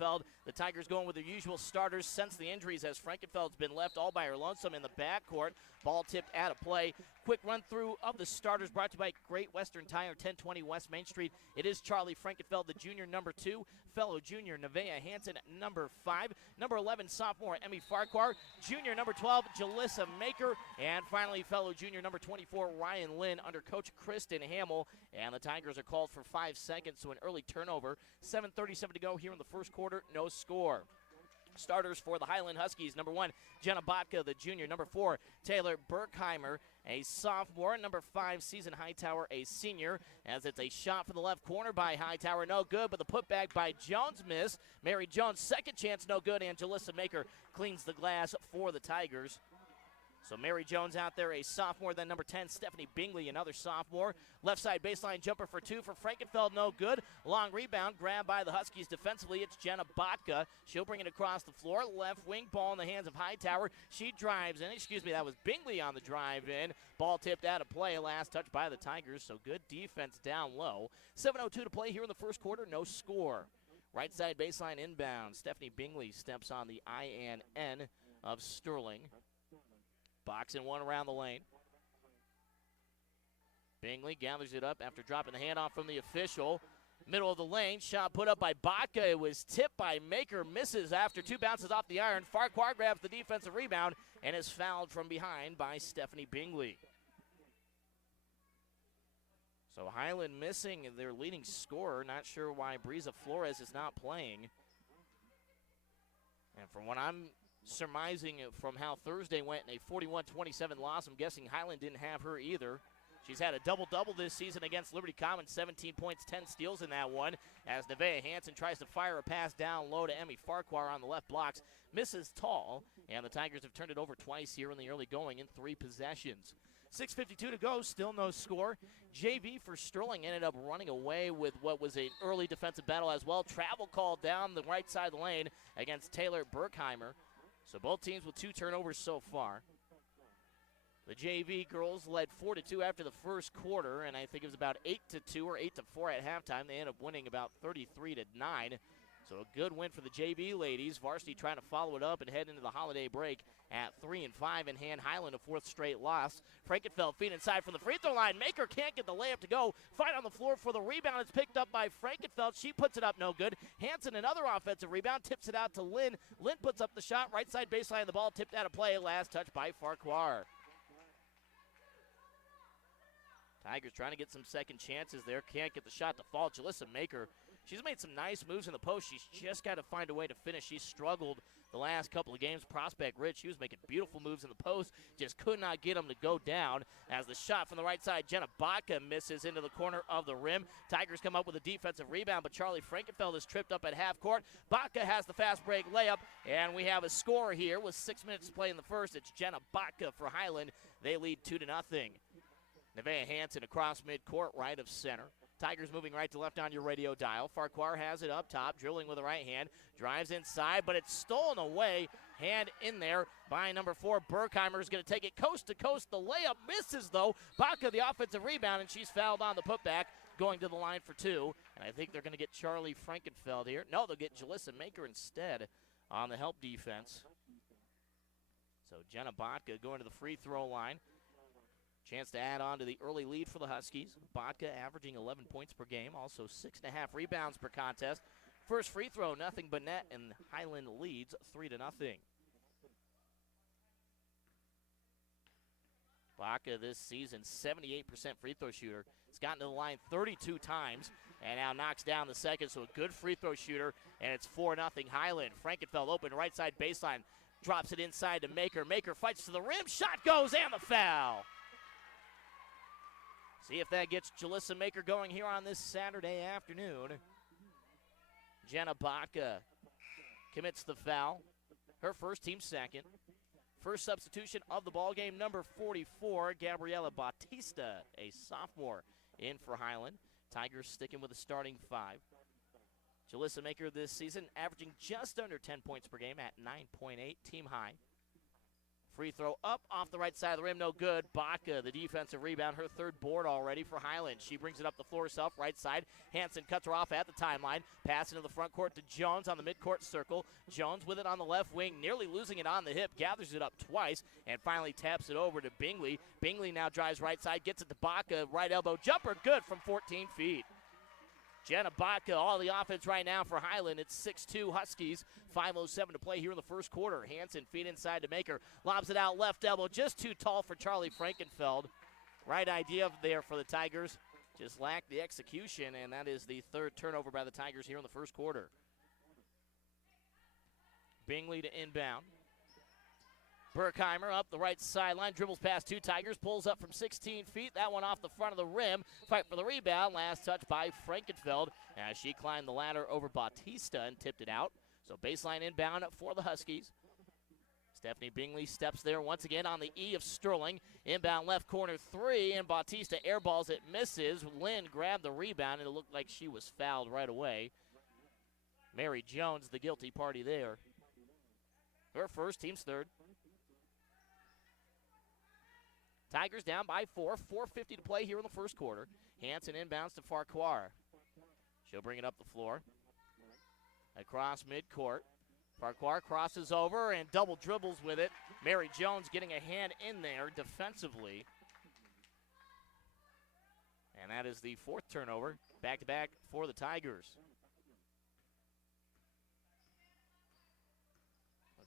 Frankenfeld. The Tigers going with their usual starters since the injuries as Frankenfeld's been left all by her lonesome in the backcourt. Ball tipped out of play. Quick run through of the starters brought to you by Great Western Tire, 1020 West Main Street. It is Charlie Frankenfeld, the junior, number 2. Fellow junior Nevaeh Hansen, number 5. Number 11, sophomore Emmy Farquhar. Junior, number 12, Jalissa Maker. And finally, fellow junior, number 24, Ryan Lynn, under Coach Kristen Hamill. And the Tigers are called for 5 seconds, so an early turnover. 7:37 to go here in the first quarter, no score. Starters for the Highland Huskies, number 1, Jenna Botka, the junior. Number 4, Taylor Burkheimer, a sophomore. Number 5, Season Hightower, a senior. As it's a shot from the left corner by Hightower, no good, but the putback by Jones missed. Mary Jones, second chance, no good, and Jalissa Maker cleans the glass for the Tigers. So Mary Jones out there, a sophomore. Then number 10, Stephanie Bingley, another sophomore. Left side baseline jumper for 2 for Frankenfeld, no good. Long rebound, grabbed by the Huskies defensively. It's Jenna Botka. She'll bring it across the floor. Left wing, ball in the hands of Hightower. She drives in. That was Bingley on the drive in. Ball tipped out of play. Last touch by the Tigers, so good defense down low. 7:02 to play here in the first quarter, no score. Right side baseline inbound. Stephanie Bingley steps on the I and N of Sterling. Boxing one around the lane. Bingley gathers it up after dropping the handoff from the official. Middle of the lane, shot put up by Botka. It was tipped by Maker, misses after 2 bounces off the iron. Farquhar grabs the defensive rebound and is fouled from behind by Stephanie Bingley. So Highland missing their leading scorer. Not sure why Breeza Flores is not playing. And from what I'm surmising from how Thursday went in a 41-27 loss, I'm guessing Highland didn't have her either. She's had a double-double this season against Liberty Commons, 17 points, 10 steals in that one, as Nevaeh Hansen tries to fire a pass down low to Emmy Farquhar on the left blocks. Misses tall, and the Tigers have turned it over twice here in the early going in 3 possessions. 6:52 to go, still no score. JV for Sterling ended up running away with what was an early defensive battle as well. Travel call down the right side of the lane against Taylor Burkheimer. So both teams with 2 turnovers so far. The JV girls led 4-2 after the first quarter, and I think it was about 8-2 or 8-4 at halftime. They ended up winning about 33-9. So a good win for the JV ladies. Varsity trying to follow it up and head into the holiday break at 3-5 and hand Highland a 4th straight loss. Frankenfeld feed inside from the free throw line. Maker can't get the layup to go. Fight on the floor for the rebound. It's picked up by Frankenfeld. She puts it up, no good. Hansen, another offensive rebound, tips it out to Lynn. Lynn puts up the shot. Right side baseline, the ball tipped out of play. Last touch by Farquhar. Tigers trying to get some second chances there. Can't get the shot to fall. Jalissa Maker, she's made some nice moves in the post. She's just got to find a way to finish. She's struggled the last couple of games. Prospect Rich, she was making beautiful moves in the post. Just could not get them to go down. As the shot from the right side, Jenna Botka misses into the corner of the rim. Tigers come up with a defensive rebound, but Charlie Frankenfeld is tripped up at half court. Botka has the fast break layup, and we have a score here with 6 minutes to play in the first. It's Jenna Botka for Highland. They lead 2-0. Nevaeh Hansen across midcourt, right of center. Tigers moving right to left on your radio dial. Farquhar has it up top, drilling with the right hand. Drives inside, but it's stolen away. Hand in there by number 4. Burkheimer is going to take it coast to coast. The layup misses, though. Botka, the offensive rebound, and she's fouled on the putback, going to the line for 2. And I think they're going to get Charlie Frankenfeld here. No, they'll get Jalissa Maker instead on the help defense. So Jenna Botka going to the free throw line. Chance to add on to the early lead for the Huskies. Botka averaging 11 points per game, also 6.5 rebounds per contest. First free throw, nothing but net, and Highland leads 3-0. Botka this season, 78% free throw shooter. He's gotten to the line 32 times and now knocks down the second, so a good free throw shooter, and it's 4-0 Highland. Frankenfeld open right side baseline, drops it inside to Maker. Maker fights to the rim, shot goes, and the foul. See if that gets Jalissa Maker going here on this Saturday afternoon. Jenna Botka commits the foul. Her first, team second. First substitution of the ballgame, number 44, Gabriela Bautista, a sophomore, in for Highland. Tigers sticking with a starting 5. Jalissa Maker this season averaging just under 10 points per game at 9.8, team high. Free throw up off the right side of the rim, no good. Baca, the defensive rebound, her third board already for Highland. She brings it up the floor herself, right side. Hansen cuts her off at the timeline. Pass into the front court to Jones on the midcourt circle. Jones with it on the left wing, nearly losing it on the hip, gathers it up twice, and finally taps it over to Bingley. Bingley now drives right side, gets it to Baca, right elbow jumper, good from 14 feet. Jenna Baca, all the offense right now for Highland. It's 6-2 Huskies. 5:07 to play here in the first quarter. Hansen feet inside to Maker. Lobs it out left elbow. Just too tall for Charlie Frankenfeld. Right idea there for the Tigers. Just lacked the execution, and that is the third turnover by the Tigers here in the first quarter. Bingley to inbound. Berkheimer up the right sideline, dribbles past two Tigers, pulls up from 16 feet. That one off the front of the rim. Fight for the rebound. Last touch by Frankenfeld as she climbed the ladder over Bautista and tipped it out. So baseline inbound for the Huskies. Stephanie Bingley steps there once again on the E of Sterling. Inbound left corner three, and Bautista airballs it, misses. Lynn grabbed the rebound, and it looked like she was fouled right away. Mary Jones, the guilty party there. Her first, team's third. Tigers down by 4. 4:50 to play here in the first quarter. Hansen inbounds to Farquhar. She'll bring it up the floor. Across midcourt. Farquhar crosses over and double dribbles with it. Mary Jones getting a hand in there defensively. And that is the fourth turnover. Back-to-back for the Tigers.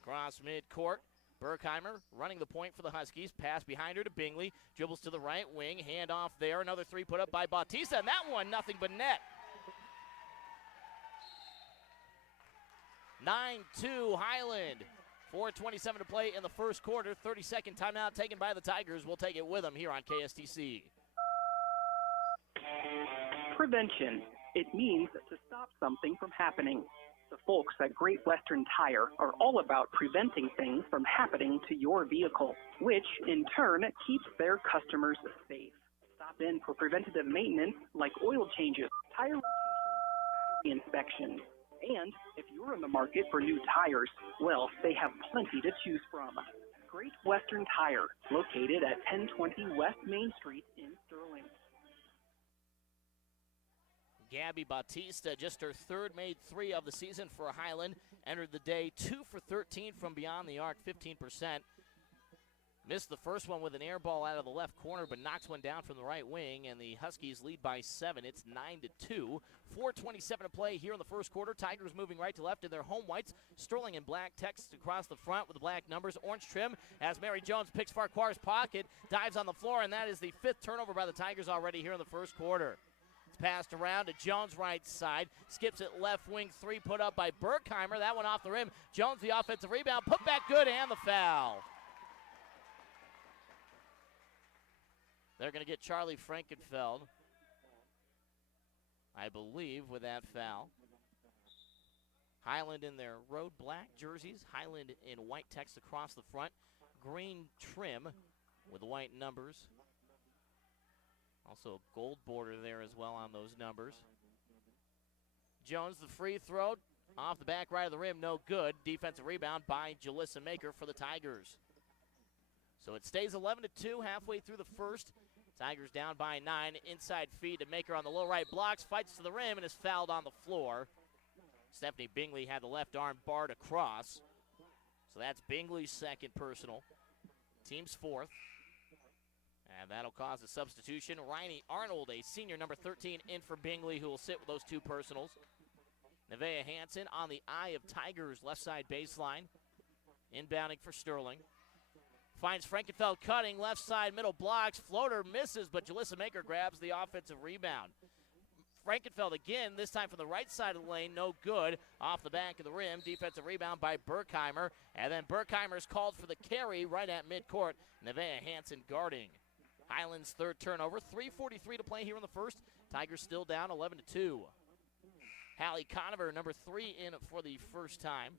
Across midcourt. Berkheimer running the point for the Huskies. Pass behind her to Bingley. Dribbles to the right wing. Hand off there. Another three put up by Bautista. And that one, nothing but net. 9-2 Highland. 4:27 to play in the first quarter. 30-second timeout taken by the Tigers. We'll take it with them here on KSTC. Prevention. It means to stop something from happening. The folks at Great Western Tire are all about preventing things from happening to your vehicle, which in turn keeps their customers safe. Stop in for preventative maintenance like oil changes, tire rotations, or battery inspections. And if you're in the market for new tires, well, they have plenty to choose from. Great Western Tire, located at 1020 West Main Street in Sterling. Gabby Bautista, just her third made three of the season for Highland. Entered the day 2 for 13 from beyond the arc, 15%. Missed the first one with an air ball out of the left corner, but knocks one down from the right wing, and the Huskies lead by 7. It's 9-2. 4:27 to play here in the first quarter. Tigers moving right to left in their home whites. Sterling in black text across the front with the black numbers. Orange trim as Mary Jones picks Farquhar's pocket, dives on the floor, and that is the fifth turnover by the Tigers already here in the first quarter. It's passed around to Jones right side. Skips it left wing three put up by Berkheimer. That one off the rim. Jones the offensive rebound. Put back good and the foul. They're going to get Charlie Frankenfeld, I believe, with that foul. Highland in their road black jerseys. Highland in white text across the front. Green trim with white numbers. Also a gold border there as well on those numbers. Jones, the free throw, off the back right of the rim, no good. Defensive rebound by Jalissa Maker for the Tigers. So it stays 11-2 halfway through the first. Tigers down by 9. Inside feed to Maker on the low right, blocks, fights to the rim, and is fouled on the floor. Stephanie Bingley had the left arm barred across. So that's Bingley's second personal. Team's fourth. And that'll cause a substitution. Riney Arnold, a senior number 13, in for Bingley, who will sit with those two personals. Nevaeh Hansen on the eye of Tigers, left side baseline. Inbounding for Sterling. Finds Frankenfeld cutting, left side, middle blocks. Floater misses, but Jalissa Maker grabs the offensive rebound. Frankenfeld again, this time from the right side of the lane, no good. Off the back of the rim, defensive rebound by Berkheimer. And then Berkheimer's called for the carry right at midcourt. Nevaeh Hansen guarding. Highland's third turnover. 3:43 to play here in the first. Tigers still down 11-2. Hallie Conover, number 3, in for the first time.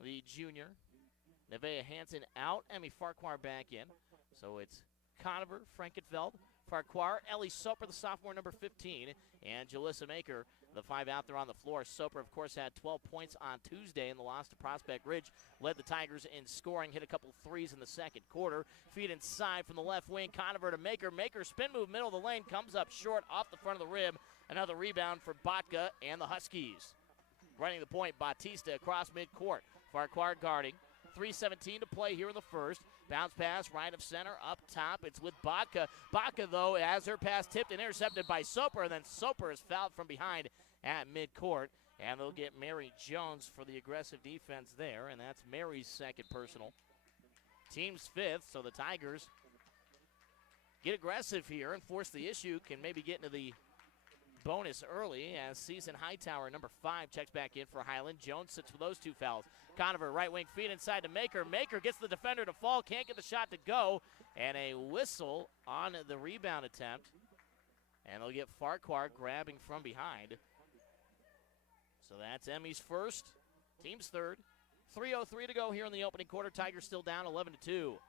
The junior. Nevaeh Hansen out. Emmy Farquhar back in. So it's Conover, Frankenfeld, Farquhar, Ellie Soper, the sophomore, number 15, and Jalissa Maker, The 5 out there on the floor. Soper, of course, had 12 points on Tuesday in the loss to Prospect Ridge. Led the Tigers in scoring, hit a couple threes in the second quarter. Feed inside from the left wing, Conover to Maker. Maker spin move middle of the lane, comes up short off the front of the rim. Another rebound for Botka and the Huskies. Running the point, Bautista across midcourt. Farquhar guarding. 3:17 to play here in the first. Bounce pass, right of center, up top. It's with Botka. Botka, though, has her pass tipped and intercepted by Soper, and then Soper is fouled from behind at midcourt. And they'll get Mary Jones for the aggressive defense there, and that's Mary's second personal. Team's fifth, so the Tigers get aggressive here and force the issue. Can maybe get into the bonus early as Season Hightower, number 5, checks back in for Highland. Jones sits with those 2 fouls. Conover, right wing feed inside to Maker. Maker gets the defender to fall, can't get the shot to go, and a whistle on the rebound attempt. And they'll get Farquhar grabbing from behind. So that's Emmy's first, team's third. 3:03 to go here in the opening quarter. Tigers still down 11-2.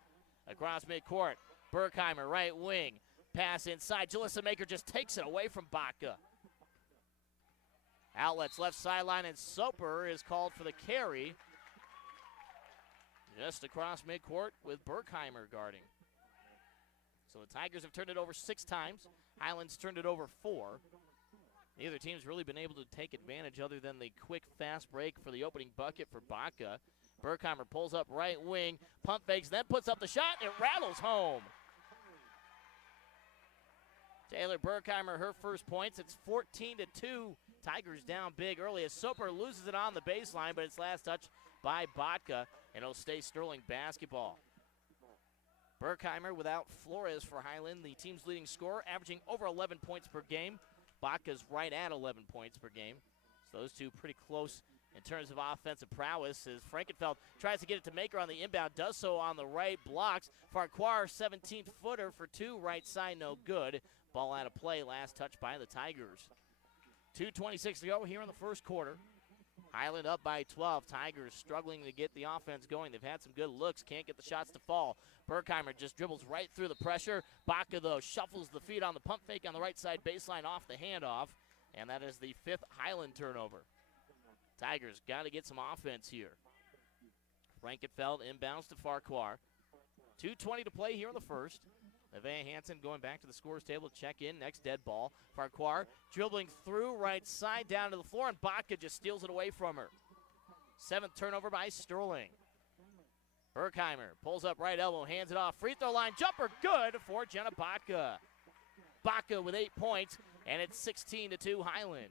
Across midcourt, Berkheimer, right wing. Pass inside. Jalissa Maker just takes it away from Botka. Outlets left sideline, and Soper is called for the carry. Just across midcourt with Berkheimer guarding. So the Tigers have turned it over 6 times. Highlands turned it over 4. Neither team's really been able to take advantage other than the quick, fast break for the opening bucket for Botka. Berkheimer pulls up right wing, pump fakes, then puts up the shot. It rattles home. Taylor Berkheimer, her first points. It's 14-2. Tigers down big early as Soper loses it on the baseline, but it's last touch by Botka, and it'll stay Sterling basketball. Berkheimer without Flores for Highland, the team's leading scorer, averaging over 11 points per game. Botka's right at 11 points per game. So those two pretty close in terms of offensive prowess as Frankenfeld tries to get it to Maker on the inbound, does so on the right, blocks. Farquhar, 17-footer for 2, right side, no good. Ball out of play, last touch by the Tigers. 2:26 to go here in the first quarter. Highland up by 12. Tigers struggling to get the offense going. They've had some good looks, can't get the shots to fall. Berkheimer just dribbles right through the pressure. Botka, though, shuffles the feet on the pump fake on the right side baseline off the handoff, and that is the 5th Highland turnover. Tigers got to get some offense here. Frankenfeld inbounds to Farquhar. 2:20 to play here in the first. Nevaeh Hansen going back to the scorer's table to check in. Next dead ball. Farquhar dribbling through right side down to the floor, and Botka just steals it away from her. 7th turnover by Sterling. Berkheimer pulls up right elbow, hands it off. Free throw line jumper good for Jenna Botka. Botka with 8 points, and it's 16-2 Highland.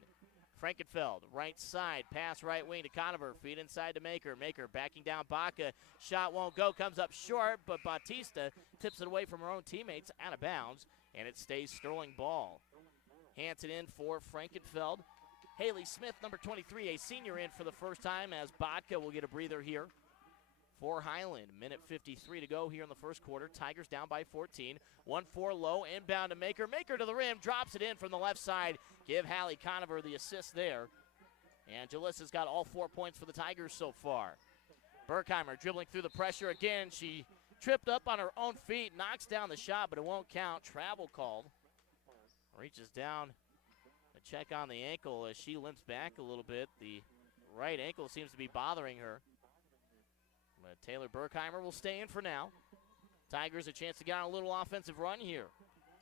Frankenfeld, right side, pass right wing to Conover, feed inside to Maker. Maker backing down Botka, shot won't go, comes up short, but Bautista tips it away from her own teammates out of bounds, and it stays Sterling ball. Hansen in for Frankenfeld. Haley Smith, number 23, a senior, in for the first time as Botka will get a breather here for Highland. Minute 53 to go here in the first quarter. Tigers down by 14. 1-4 low, inbound to Maker. Maker to the rim, drops it in from the left side. Give Hallie Conover the assist there. And Jalissa's got all 4 points for the Tigers so far. Berkheimer dribbling through the pressure again. She tripped up on her own feet, knocks down the shot, but it won't count. Travel called. Reaches down to check on the ankle as she limps back a little bit. The right ankle seems to be bothering her. But Taylor Berkheimer will stay in for now. Tigers a chance to get on a little offensive run here.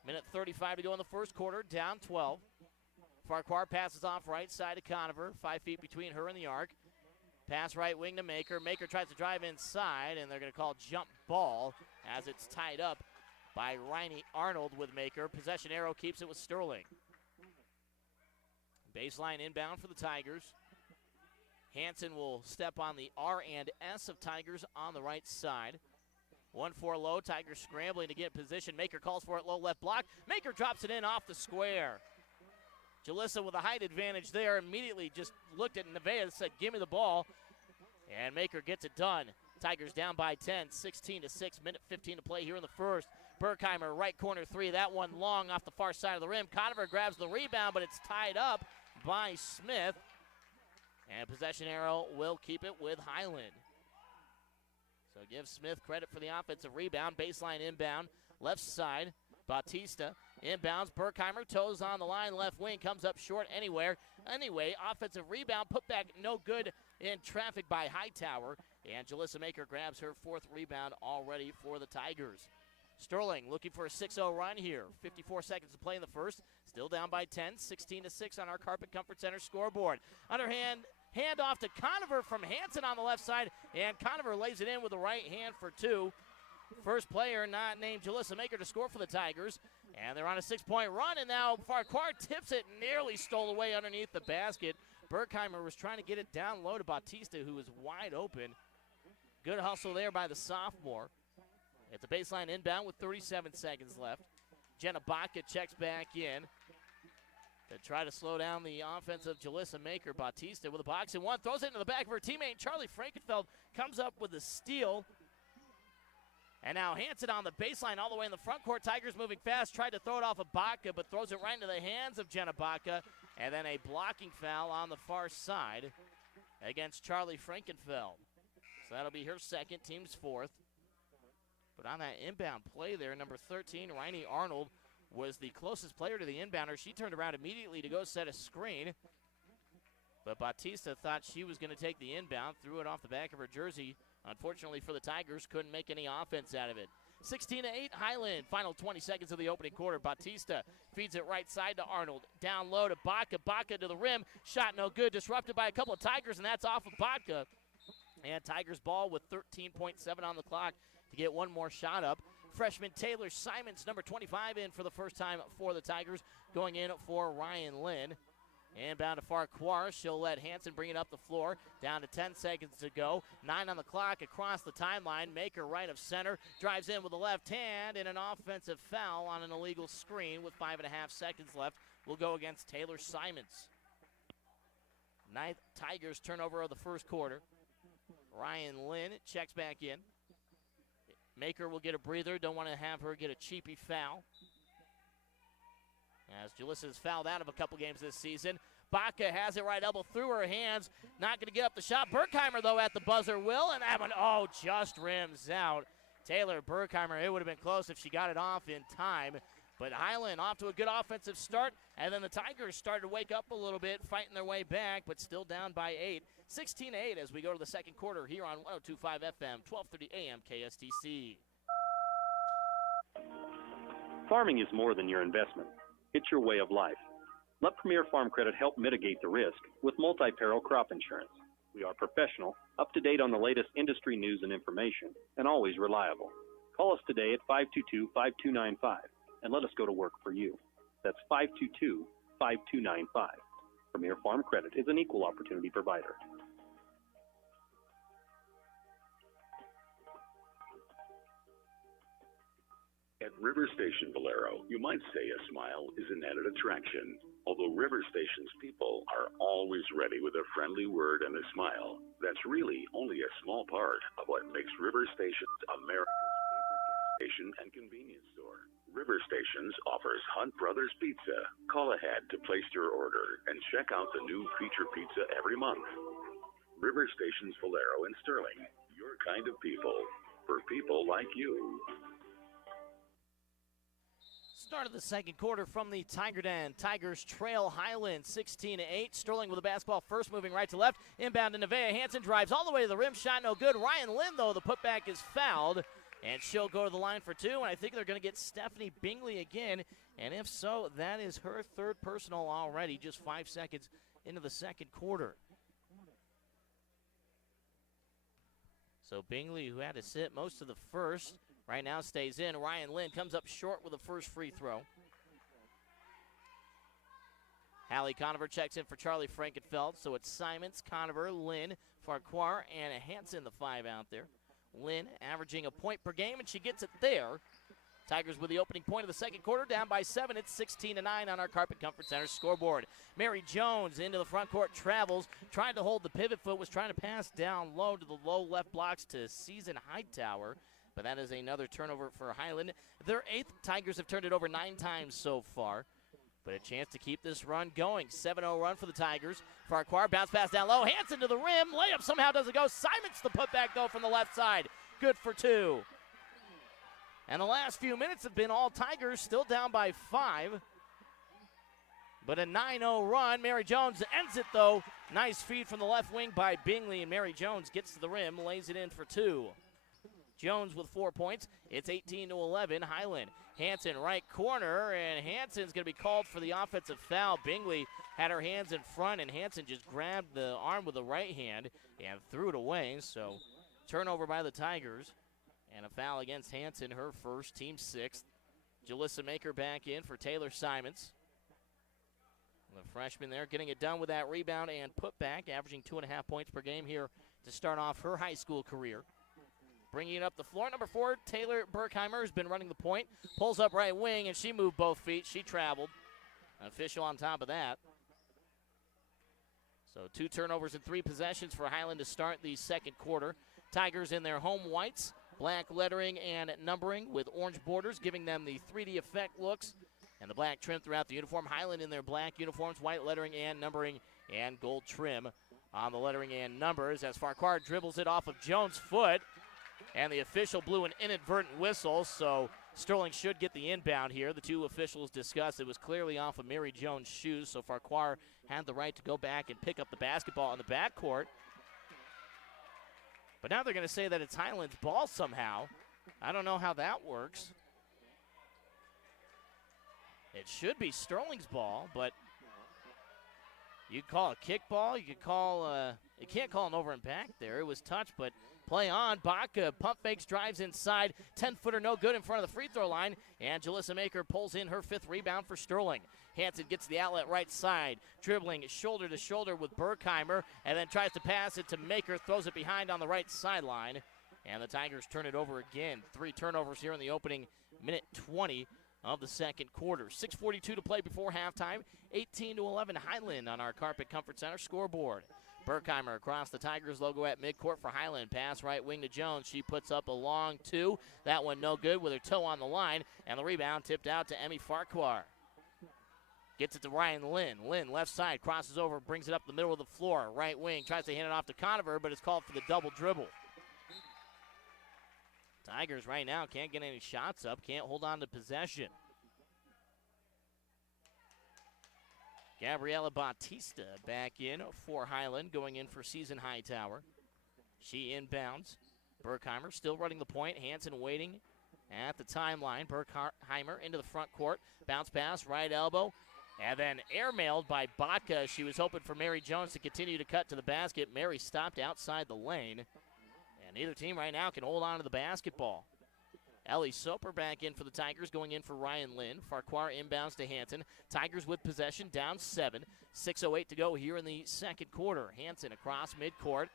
Minute 35 to go in the first quarter, down 12. Farquhar passes off right side to Conover, 5 feet between her and the arc. Pass right wing to Maker. Maker tries to drive inside, and they're going to call jump ball as it's tied up by Riney Arnold with Maker. Possession arrow keeps it with Sterling. Baseline inbound for the Tigers. Hansen will step on the R and S of Tigers on the right side. 1-4 low, Tigers scrambling to get position. Maker calls for it, low left block. Maker drops it in off the square. Jalissa with a height advantage there, immediately just looked at Nevaeh and said, give me the ball. And Maker gets it done. Tigers down by 10, 16-6, minute 15 to play here in the first. Berkheimer, right corner 3, that one long off the far side of the rim. Conover grabs the rebound, but it's tied up by Smith. And possession arrow will keep it with Highland. So give Smith credit for the offensive rebound. Baseline inbound, left side. Bautista inbounds. Berkheimer toes on the line, left wing, comes up short anywhere. Anyway, offensive rebound, put back no good in traffic by Hightower. And Jalissa Maker grabs her 4th rebound already for the Tigers. Sterling looking for a 6-0 run here. 54 seconds to play in the first. Still down by 10, 16-6 on our Carpet Comfort Center scoreboard. Underhand handoff to Conover from Hansen on the left side, and Conover lays it in with the right hand for 2. First player not named Jalissa Maker to score for the Tigers, and they're on a 6-point run, and now Farquhar tips it, nearly stole away underneath the basket. Berkheimer was trying to get it down low to Bautista, who was wide open. Good hustle there by the sophomore. It's a baseline inbound with 37 seconds left. Jenna Baca checks back in to try to slow down the offense of Jalissa Maker. Bautista with a box and one, throws it into the back of her teammate. Charlie Frankenfeld comes up with a steal. And now Hansen on the baseline all the way in the front court. Tigers moving fast, tried to throw it off of Baca, but throws it right into the hands of Jenna Baca. And then a blocking foul on the far side against Charlie Frankenfeld. So that'll be her second, team's 4th. But on that inbound play there, number 13, Riney Arnold, was the closest player to the inbounder. She turned around immediately to go set a screen. But Bautista thought she was going to take the inbound, threw it off the back of her jersey. Unfortunately for the Tigers, couldn't make any offense out of it. 16-8, Highland. Final 20 seconds of the opening quarter. Bautista feeds it right side to Arnold. Down low to Baca. Baca to the rim. Shot no good. Disrupted by a couple of Tigers, and that's off of Baca. And Tigers ball with 13.7 on the clock to get one more shot up. Freshman Taylor Simons, number 25, in for the first time for the Tigers, going in for Ryan Lynn. Inbound to Farquhar. She'll let Hansen bring it up the floor. Down to 10 seconds to go. 9 on the clock across the timeline. Maker right of center. Drives in with the left hand, and an offensive foul on an illegal screen with 5.5 seconds left will go against Taylor Simons. 9th Tigers turnover of the first quarter. Ryan Lynn checks back in. Maker will get a breather. Don't want to have her get a cheapy foul, as Jalissa's fouled out of a couple games this season. Baca has it right elbow through her hands. Not going to get up the shot. Berkheimer, though, at the buzzer will. And that one, just rims out. Taylor Berkheimer, it would have been close if she got it off in time. But Highland off to a good offensive start. And then the Tigers started to wake up a little bit, fighting their way back, but still down by 8. 16-8 as we go to the second quarter here on 102.5 FM, 1230 AM KSTC. Farming is more than your investment. It's your way of life. Let Premier Farm Credit help mitigate the risk with multi-peril crop insurance. We are professional, up to date on the latest industry news and information, and always reliable. Call us today at 522-5295 and let us go to work for you. That's 522-5295. Premier Farm Credit is an equal opportunity provider. At River Station Valero, you might say a smile is an added attraction. Although River Station's people are always ready with a friendly word and a smile, that's really only a small part of what makes River Stations America's favorite gas station and convenience store. River Stations offers Hunt Brothers Pizza. Call ahead to place your order and check out the new feature pizza every month. River Stations Valero in Sterling, your kind of people, for people like you. Start of the second quarter from the Tiger Den. Tigers trail Highland 16-8. Sterling with the basketball first, moving right to left. Inbound to Nevaeh. Hansen drives all the way to the rim. Shot no good. Ryan Lynn, though, the putback is fouled. And she'll go to the line for 2. And I think they're going to get Stephanie Bingley again. And if so, that is her third personal already, just 5 seconds into the second quarter. So Bingley, who had to sit most of the first, right now stays in. Ryan Lynn comes up short with the first free throw. Hallie Conover checks in for Charlie Frankenfeld. So it's Simons, Conover, Lynn, Farquhar, and Hansen, the 5 out there. Lynn averaging a point per game, and she gets it there. Tigers with the opening point of the second quarter, down by 7. It's 16-9 on our Carpet Comfort Center scoreboard. Mary Jones into the front court, travels, tried to hold the pivot foot, was trying to pass down low to the low left blocks to Season Hightower. But that is another turnover for Highland. Their 8th. Tigers have turned it over 9 times so far. But a chance to keep this run going. 7-0 run for the Tigers. Farquhar, bounce pass down low. Hansen to the rim. Layup somehow doesn't go. Simons the putback, though, from the left side. Good for 2. And the last few minutes have been all Tigers, still down by 5. But a 9-0 run. Mary Jones ends it, though. Nice feed from the left wing by Bingley, and Mary Jones gets to the rim, lays it in for 2. Jones with 4 points. It's 18-11. Highland. Hanson right corner, and Hanson's going to be called for the offensive foul. Bingley had her hands in front, and Hanson just grabbed the arm with the right hand and threw it away. So turnover by the Tigers, and a foul against Hanson, her first, team 6th. Jalissa Maker back in for Taylor Simons. The freshman there getting it done with that rebound and putback, averaging 2.5 points per game here to start off her high school career. Bringing it up the floor, number 4, Taylor Burkheimer has been running the point. Pulls up right wing, and she moved both feet. She traveled. Official on top of that. So 2 turnovers and 3 possessions for Highland to start the second quarter. Tigers in their home whites, black lettering and numbering with orange borders, giving them the 3D effect looks. And the black trim throughout the uniform. Highland in their black uniforms, white lettering and numbering, and gold trim on the lettering and numbers as Farquhar dribbles it off of Jones' foot. And the official blew an inadvertent whistle, so Sterling should get the inbound here. The 2 officials discussed it was clearly off of Mary Jones' shoes, so Farquhar had the right to go back and pick up the basketball in the backcourt. But now they're going to say that it's Highland's ball somehow. I don't know how that works. It should be Sterling's ball, but you could call a kickball. You could call, you can't call an over and back there. It was touched, but play on. Baca pump fakes, drives inside. 10-footer no good in front of the free throw line. And Jalissa Maker pulls in her 5th rebound for Sterling. Hanson gets the outlet right side, dribbling shoulder to shoulder with Burkheimer, and then tries to pass it to Maker, throws it behind on the right sideline. And the Tigers turn it over again. 3 turnovers here in the opening minute 20 of the second quarter. 6:42 to play before halftime. 18-11 Highland on our Carpet Comfort Center scoreboard. Burkheimer across the Tigers logo at midcourt for Highland. Pass right wing to Jones. She puts up a long 2. That one no good with her toe on the line. And the rebound tipped out to Emmy Farquhar. Gets it to Ryan Lynn. Lynn left side, crosses over, brings it up the middle of the floor. Right wing, tries to hand it off to Conover, but it's called for the double dribble. Tigers right now can't get any shots up, can't hold on to possession. Gabriela Bautista back in for Highland, going in for Season Hightower. She inbounds. Burkheimer still running the point. Hanson waiting at the timeline. Burkheimer into the front court. Bounce pass, right elbow. And then airmailed by Baca. She was hoping for Mary Jones to continue to cut to the basket. Mary stopped outside the lane. And neither team right now can hold on to the basketball. Ellie Soper back in for the Tigers, going in for Ryan Lynn. Farquhar inbounds to Hanson. Tigers with possession, down 7. 6:08 to go here in the second quarter. Hanson across midcourt.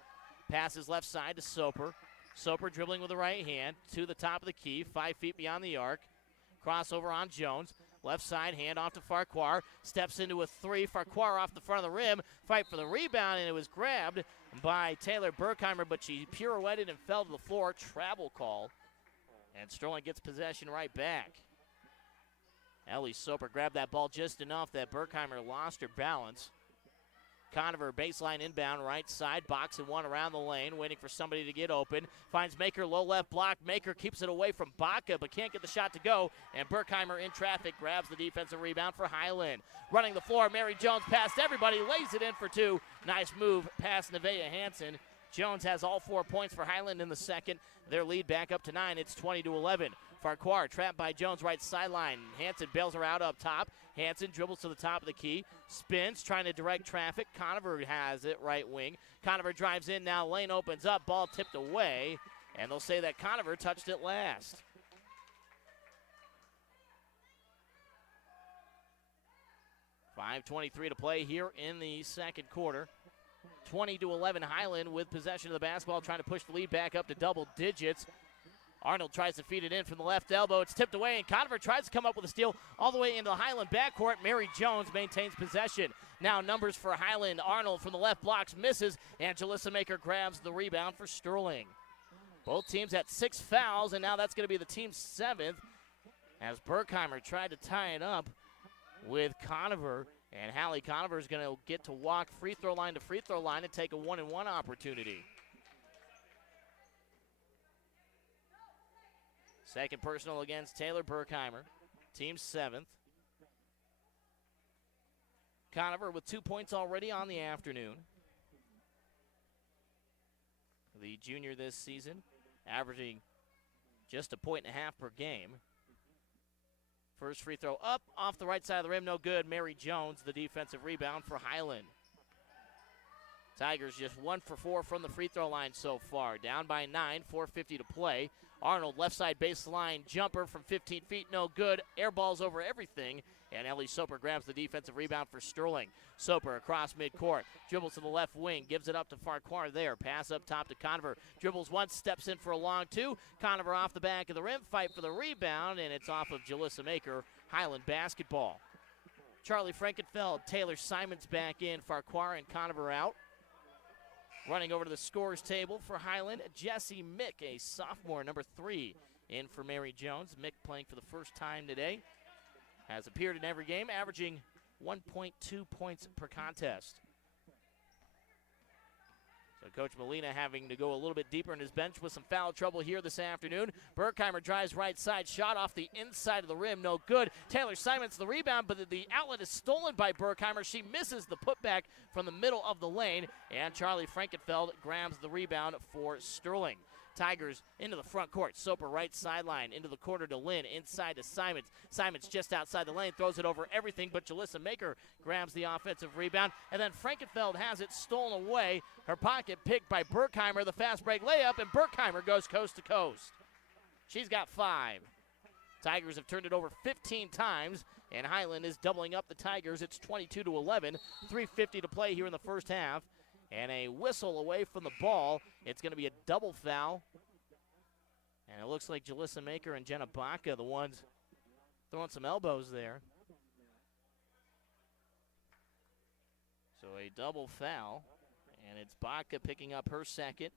Passes left side to Soper. Soper dribbling with the right hand to the top of the key, 5 feet beyond the arc. Crossover on Jones. Left side, hand off to Farquhar. Steps into a 3. Farquhar off the front of the rim. Fight for the rebound, and it was grabbed by Taylor Burkheimer, but she pirouetted and fell to the floor. Travel call. And Sterling gets possession right back. Ellie Soper grabbed that ball just enough that Burkheimer lost her balance. Conover baseline inbound right side, boxing one around the lane, waiting for somebody to get open. Finds Maker, low left block. Maker keeps it away from Baca, but can't get the shot to go. And Burkheimer in traffic grabs the defensive rebound for Highland. Running the floor, Mary Jones past everybody, lays it in for 2. Nice move past Nevaeh Hanson. Jones has all 4 points for Highland in the second. Their lead back up to 9. It's 20-11. Farquhar trapped by Jones right sideline. Hanson bails her out up top. Hanson dribbles to the top of the key. Spins, trying to direct traffic. Conover has it right wing. Conover drives in now. Lane opens up. Ball tipped away. And they'll say that Conover touched it last. .5:23 to play here in the second quarter. 20-11 Highland with possession of the basketball, trying to push the lead back up to double digits. Arnold tries to feed it in from the left elbow. It's tipped away, and Conover tries to come up with a steal all the way into the Highland backcourt. Mary Jones maintains possession. Now numbers for Highland. Arnold from the left blocks, misses, and Jalissa Maker grabs the rebound for Sterling. Both teams at 6 fouls, and now that's going to be the team's 7th as Burkheimer tried to tie it up with Conover. And Hallie Conover is going to get to walk free throw line to free throw line and take a 1-and-1 opportunity. Second personal against Taylor Burkheimer, team 7th. Conover with 2 points already on the afternoon. The junior this season, averaging just 1.5 points per game. First free throw up, off the right side of the rim, no good. Mary Jones, the defensive rebound for Highland. Tigers just 1 for 4 from the free throw line so far. Down by 9, 4:50 to play. Arnold, left side baseline jumper from 15 feet, no good. Air balls over everything, and Ellie Soper grabs the defensive rebound for Sterling. Soper across midcourt, dribbles to the left wing, gives it up to Farquhar there. Pass up top to Conover. Dribbles once, steps in for a long two. Conover off the back of the rim, fight for the rebound, and it's off of Jalissa Maker. Highland basketball. Charlie Frankenfeld, Taylor Simons back in, Farquhar and Conover out. Running over to the scores table for Highland, Jesse Mick, a sophomore, number 3, in for Mary Jones. Mick playing for the first time today. Has appeared in every game, averaging 1.2 points per contest. So Coach Molina having to go a little bit deeper in his bench with some foul trouble here this afternoon. Berkheimer drives right side, shot off the inside of the rim, no good. Taylor Simons the rebound, but the outlet is stolen by Berkheimer. She misses the putback from the middle of the lane, and Charlie Frankenfeld grabs the rebound for Sterling. Tigers into the front court. Soper right sideline into the corner to Lynn. Inside to Simons. Simons just outside the lane. Throws it over everything, but Jalissa Maker grabs the offensive rebound. And then Frankenfeld has it stolen away. Her pocket picked by Berkheimer. The fast break layup, and Berkheimer goes coast to coast. She's got 5. Tigers have turned it over 15 times, and Highland is doubling up the Tigers. It's 22-11. 3:50 to play here in the first half. And a whistle away from the ball. It's going to be a double foul. And it looks like Jalissa Maker and Jenna Baca, the ones throwing some elbows there. So a double foul. And it's Baca picking up her second.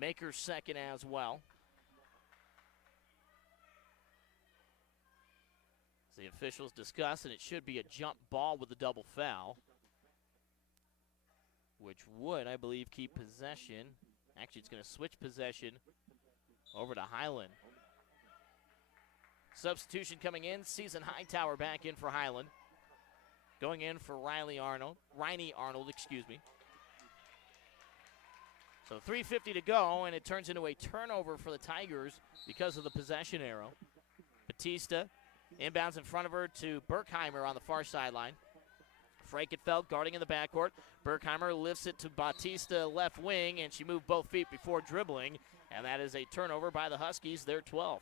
Maker's second as well. The officials discuss, and it should be a jump ball with a double foul, which would, I believe, keep possession. Actually, it's going to switch possession over to Highland. Substitution coming in. Season Hightower back in for Highland. Going in for Riney Arnold, excuse me. So 3:50 to go, and it turns into a turnover for the Tigers because of the possession arrow. Batista inbounds in front of her to Berkheimer on the far sideline. Frankenfeld guarding in the backcourt. Berkheimer lifts it to Batista left wing, and she moved both feet before dribbling, and that is a turnover by the Huskies, their 12th.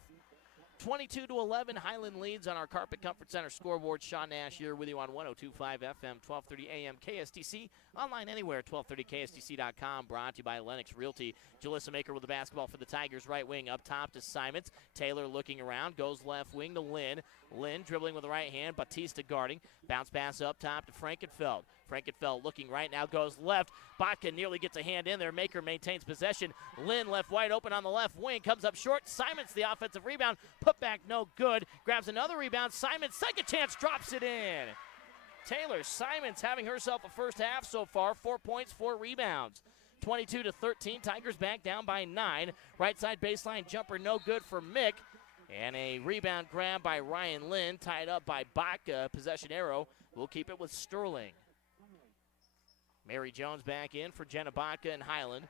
22-11, Highland leads on our Carpet Comfort Center scoreboard. Sean Nash here with you on 102.5 FM, 1230 AM KSTC. Online anywhere, 1230KSTC.com. Brought to you by Lennox Realty. Jalissa Maker with the basketball for the Tigers. Right wing up top to Simons. Taylor looking around, goes left wing to Lynn. Lynn dribbling with the right hand. Batista guarding. Bounce pass up top to Frankenfeld. Frankenfeld looking right now, goes left. Baca nearly gets a hand in there. Maker maintains possession. Lynn left wide open on the left wing. Comes up short. Simons the offensive rebound. Put back no good. Grabs another rebound. Simons, second chance, drops it in. Taylor Simons having herself a first half so far. 4 points, 4 rebounds. 22-13. Tigers back down by 9. Right side baseline jumper no good for Mick. And a rebound grab by Ryan Lynn. Tied up by Baca. Possession arrow. We'll keep it with Sterling. Mary Jones back in for Jenna Baca and Highland.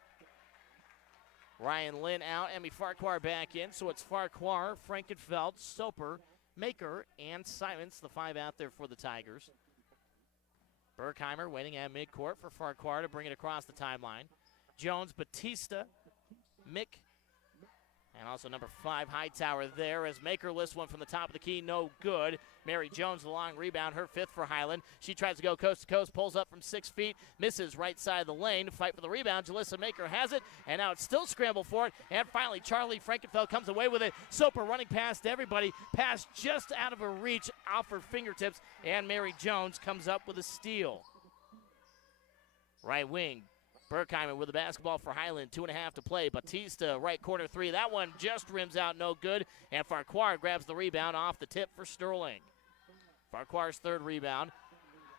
Ryan Lynn out, Emmy Farquhar back in, so it's Farquhar, Frankenfeld, Soper, Maker, and Simons, the 5 out there for the Tigers. Berkheimer waiting at midcourt for Farquhar to bring it across the timeline. Jones, Batista, Mick, and also number 5, Hightower there as Maker lifts one from the top of the key, no good. Mary Jones, the long rebound, her 5th for Highland. She tries to go coast to coast, pulls up from 6 feet, misses right side of the lane. Fight for the rebound. Jalissa Maker has it, and now it's still scramble for it. And finally, Charlie Frankenfeld comes away with it. Soper running past everybody. Pass just out of her reach, off her fingertips, and Mary Jones comes up with a steal. Right wing. Berkheimer with the basketball for Highland, 2.5 to play. Batista, right corner 3. That one just rims out, no good. And Farquhar grabs the rebound off the tip for Sterling. Farquhar's 3rd rebound.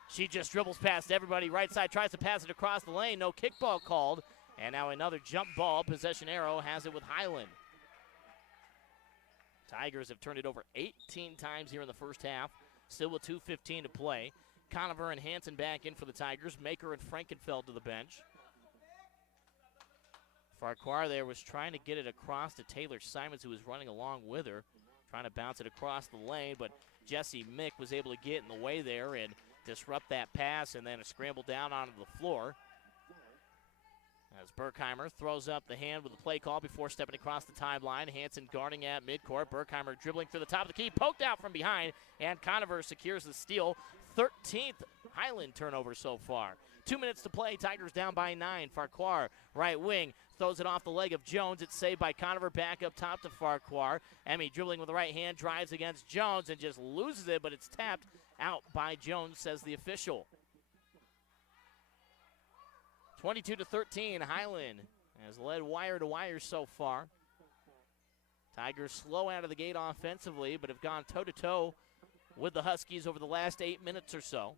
She just dribbles past everybody. Right side tries to pass it across the lane. No kickball called. And now another jump ball. Possession arrow has it with Highland. Tigers have turned it over 18 times here in the first half. Still with 2:15 to play. Conover and Hansen back in for the Tigers. Maker and Frankenfeld to the bench. Farquhar there was trying to get it across to Taylor Simons, who was running along with her, trying to bounce it across the lane, but Jesse Mick was able to get in the way there and disrupt that pass, and then a scramble down onto the floor. As Berkheimer throws up the hand with the play call before stepping across the timeline. Hansen guarding at midcourt. Berkheimer dribbling through the top of the key, poked out from behind, and Conover secures the steal. 13th Highland turnover so far. 2 minutes to play. Tigers down by 9. Farquhar, right wing, throws it off the leg of Jones. It's saved by Conover back up top to Farquhar. Emmy dribbling with the right hand, drives against Jones and just loses it, but it's tapped out by Jones, says the official. 22-13, Highland has led wire to wire so far. Tigers slow out of the gate offensively, but have gone toe-to-toe with the Huskies over the last 8 minutes or so.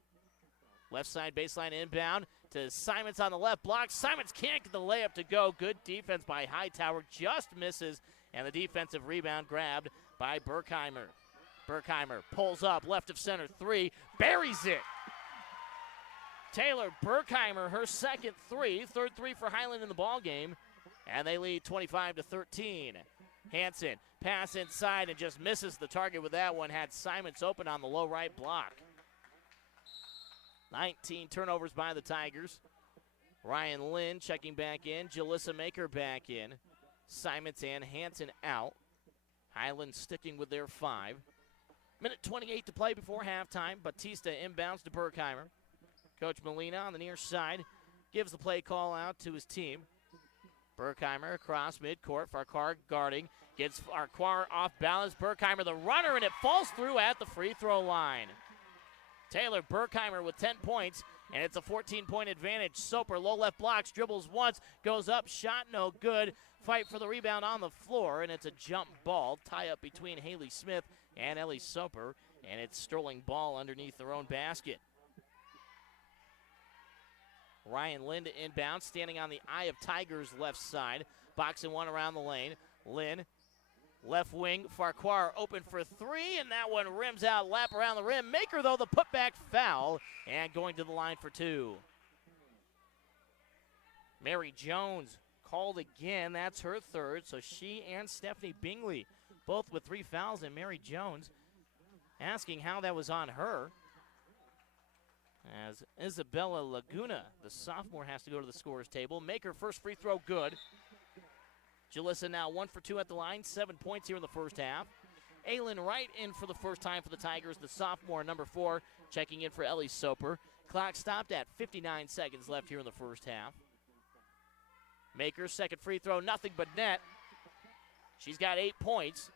Left side baseline inbound to Simons on the left block. Simons can't get the layup to go. Good defense by Hightower, just misses, and the defensive rebound grabbed by Berkheimer. Berkheimer pulls up, left of center three, buries it. Taylor Berkheimer, her second three, third three for Highland in the ball game, and they lead 25-13. Hansen, pass inside and just misses the target with that one. Had Simons open on the low right block. 19 turnovers by the Tigers. Ryan Lynn checking back in. Jalissa Maker back in. Simons and Hansen out. Highland sticking with their 5. Minute 28 to play before halftime. Batista inbounds to Berkheimer. Coach Molina on the near side gives the play call out to his team. Berkheimer across midcourt. Farquhar guarding. Gets Farquhar off balance. Berkheimer the runner, and it falls through at the free throw line. Taylor Berkheimer with 10 points, and it's a 14-point advantage. Soper, low left blocks, dribbles once, goes up, shot no good. Fight for the rebound on the floor, and it's a jump ball. Tie up between Haley Smith and Ellie Soper, and it's Sterling Ball underneath their own basket. Ryan Lynn to inbound, standing on the eye of Tigers' left side. Boxing one around the lane. Lynn, left wing, Farquhar open for three, and that one rims out, lap around the rim. Maker, though, the putback foul, and going to the line for 2. Mary Jones called again. That's her third, so she and Stephanie Bingley both with 3 fouls, and Mary Jones asking how that was on her. As Isabella Laguna, the sophomore, has to go to the scorer's table. Maker, first free throw, good. Jalissa now 1 for 2 at the line, 7 points here in the first half. Aylin Wright in for the first time for the Tigers, the sophomore, number 4, checking in for Ellie Soper. Clock stopped at 59 seconds left here in the first half. Maker, second free throw, nothing but net. She's got 8 points,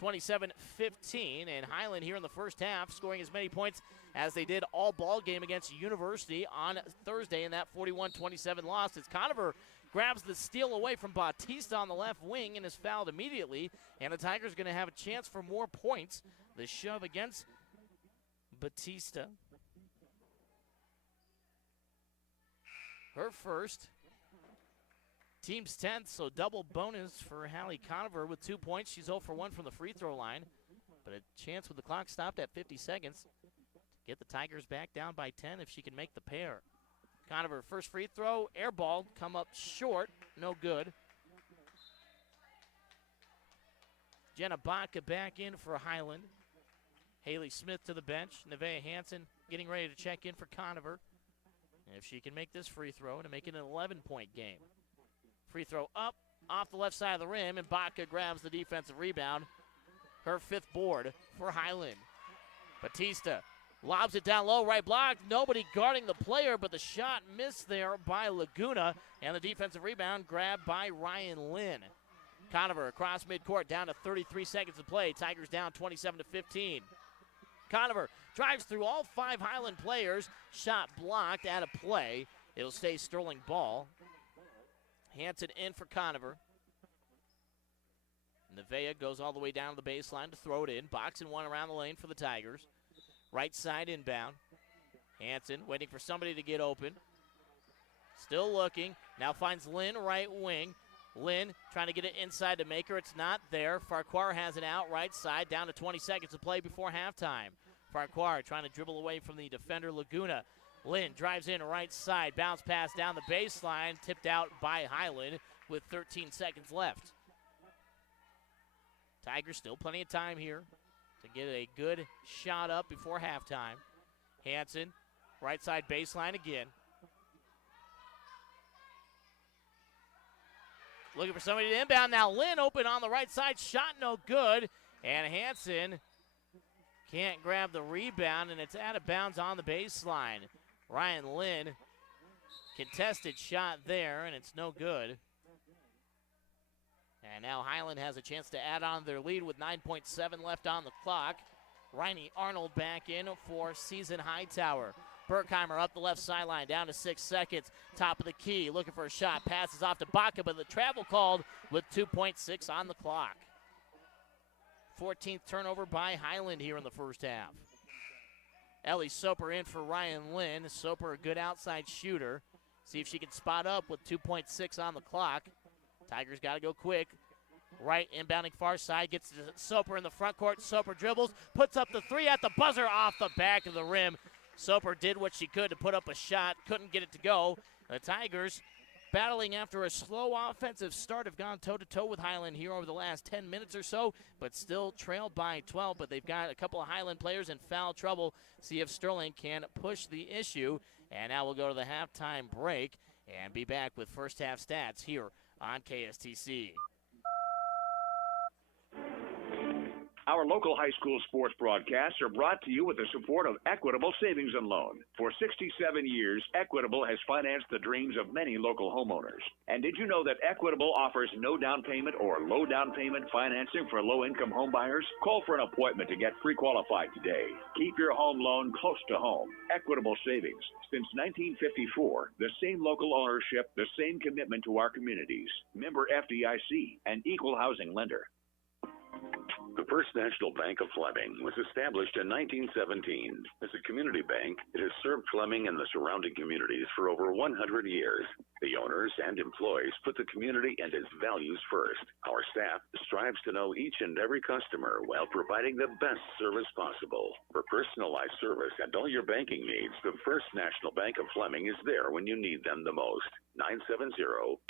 27-15, and Highland here in the first half scoring as many points as they did all ball game against University on Thursday in that 41-27 loss. As Conover grabs the steal away from Batista on the left wing and is fouled immediately, and the Tigers are going to have a chance for more points. The shove against Batista. Her first. Team's 10th, so double bonus for Hallie Conover with 2 points. She's 0 for 1 from the free throw line, but a chance with the clock stopped at 50 seconds to get the Tigers back down by 10 if she can make the pair. Conover, first free throw, airballed, come up short, no good. Jenna Baca back in for Highland. Haley Smith to the bench. Nevaeh Hansen getting ready to check in for Conover. And if she can make this free throw to make it an 11-point game. Free throw up, off the left side of the rim, and Baca grabs the defensive rebound. Her 5th board for Highland. Batista lobs it down low, right block. Nobody guarding the player, but the shot missed there by Laguna, and the defensive rebound grabbed by Ryan Lynn. Conover across midcourt, down to 33 seconds to play. Tigers down 27-15. Conover drives through all 5 Highland players. Shot blocked out of play. It'll stay Sterling Ball. Hansen in for Conover. Nevaeh goes all the way down to the baseline to throw it in. Boxing one around the lane for the Tigers. Right side inbound. Hansen waiting for somebody to get open. Still looking. Now finds Lynn, right wing. Lynn trying to get it inside to Maker. It's not there. Farquhar has it out right side. Down to 20 seconds to play before halftime. Farquhar trying to dribble away from the defender, Laguna. Lynn drives in right side, bounce pass down the baseline, tipped out by Highland with 13 seconds left. Tigers still plenty of time here to get a good shot up before halftime. Hansen, right side baseline again. Looking for somebody to inbound. Now Lynn open on the right side. Shot no good. And Hansen can't grab the rebound, and it's out of bounds on the baseline. Ryan Lynn, contested shot there, and it's no good. And now Highland has a chance to add on their lead with 9.7 left on the clock. Riney Arnold back in for Season Hightower. Berkheimer up the left sideline, down to 6 seconds. Top of the key, looking for a shot. Passes off to Baca, but the travel called with 2.6 on the clock. 14th turnover by Highland here in the first half. Ellie Soper in for Ryan Lynn. Soper, a good outside shooter. See if she can spot up with 2.6 on the clock. Tigers got to go quick. Right, inbounding far side, gets to Soper in the front court. Soper dribbles, puts up the three at the buzzer off the back of the rim. Soper did what she could to put up a shot, couldn't get it to go. The Tigers, battling after a slow offensive start, have gone toe-to-toe with Highland here over the last 10 minutes or so, but still trailed by 12. But they've got a couple of Highland players in foul trouble. See if Sterling can push the issue. And now we'll go to the halftime break and be back with first half stats here on KSTC. Our local high school sports broadcasts are brought to you with the support of Equitable Savings and Loan. For 67 years, Equitable has financed the dreams of many local homeowners. And did you know that Equitable offers no down payment or low down payment financing for low-income home buyers? Call for an appointment to get pre-qualified today. Keep your home loan close to home. Equitable Savings. Since 1954, the same local ownership, the same commitment to our communities. Member FDIC, an equal housing lender. The First National Bank of Fleming was established in 1917. As a community bank, it has served Fleming and the surrounding communities for over 100 years. The owners and employees put the community and its values first. Our staff strives to know each and every customer while providing the best service possible. For personalized service and all your banking needs, the First National Bank of Fleming is there when you need them the most. 970-265-2555.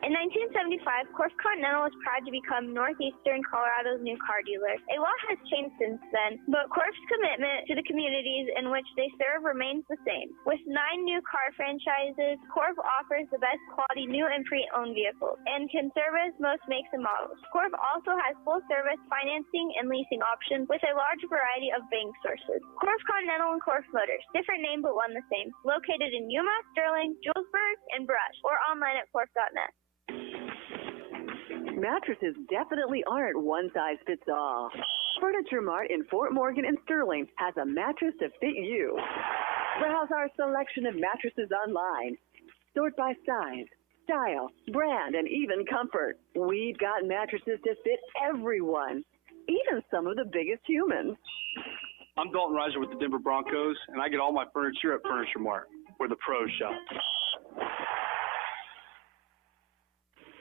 In 1975, Corf Continental was proud to become Northeastern Colorado's new car dealer. A lot has changed since then, but Corf's commitment to the communities in which they serve remains the same. With 9 new car franchises, Corf offers the best quality new and pre-owned vehicles and can service most makes and models. Corf also has full-service financing and leasing options with a large variety of bank sources. Corf Continental and Corf Motors, different name but one the same, located in Yuma, Sterling, Julesburg, and Brush, or online at corf.net. Mattresses definitely aren't one size fits all. Furniture Mart in Fort Morgan and Sterling has a mattress to fit you. Browse our selection of mattresses online. Sort by size, style, brand, and even comfort. We've got mattresses to fit everyone, even some of the biggest humans. I'm Dalton Reiser with the Denver Broncos, and I get all my furniture at Furniture Mart, where the pros shop.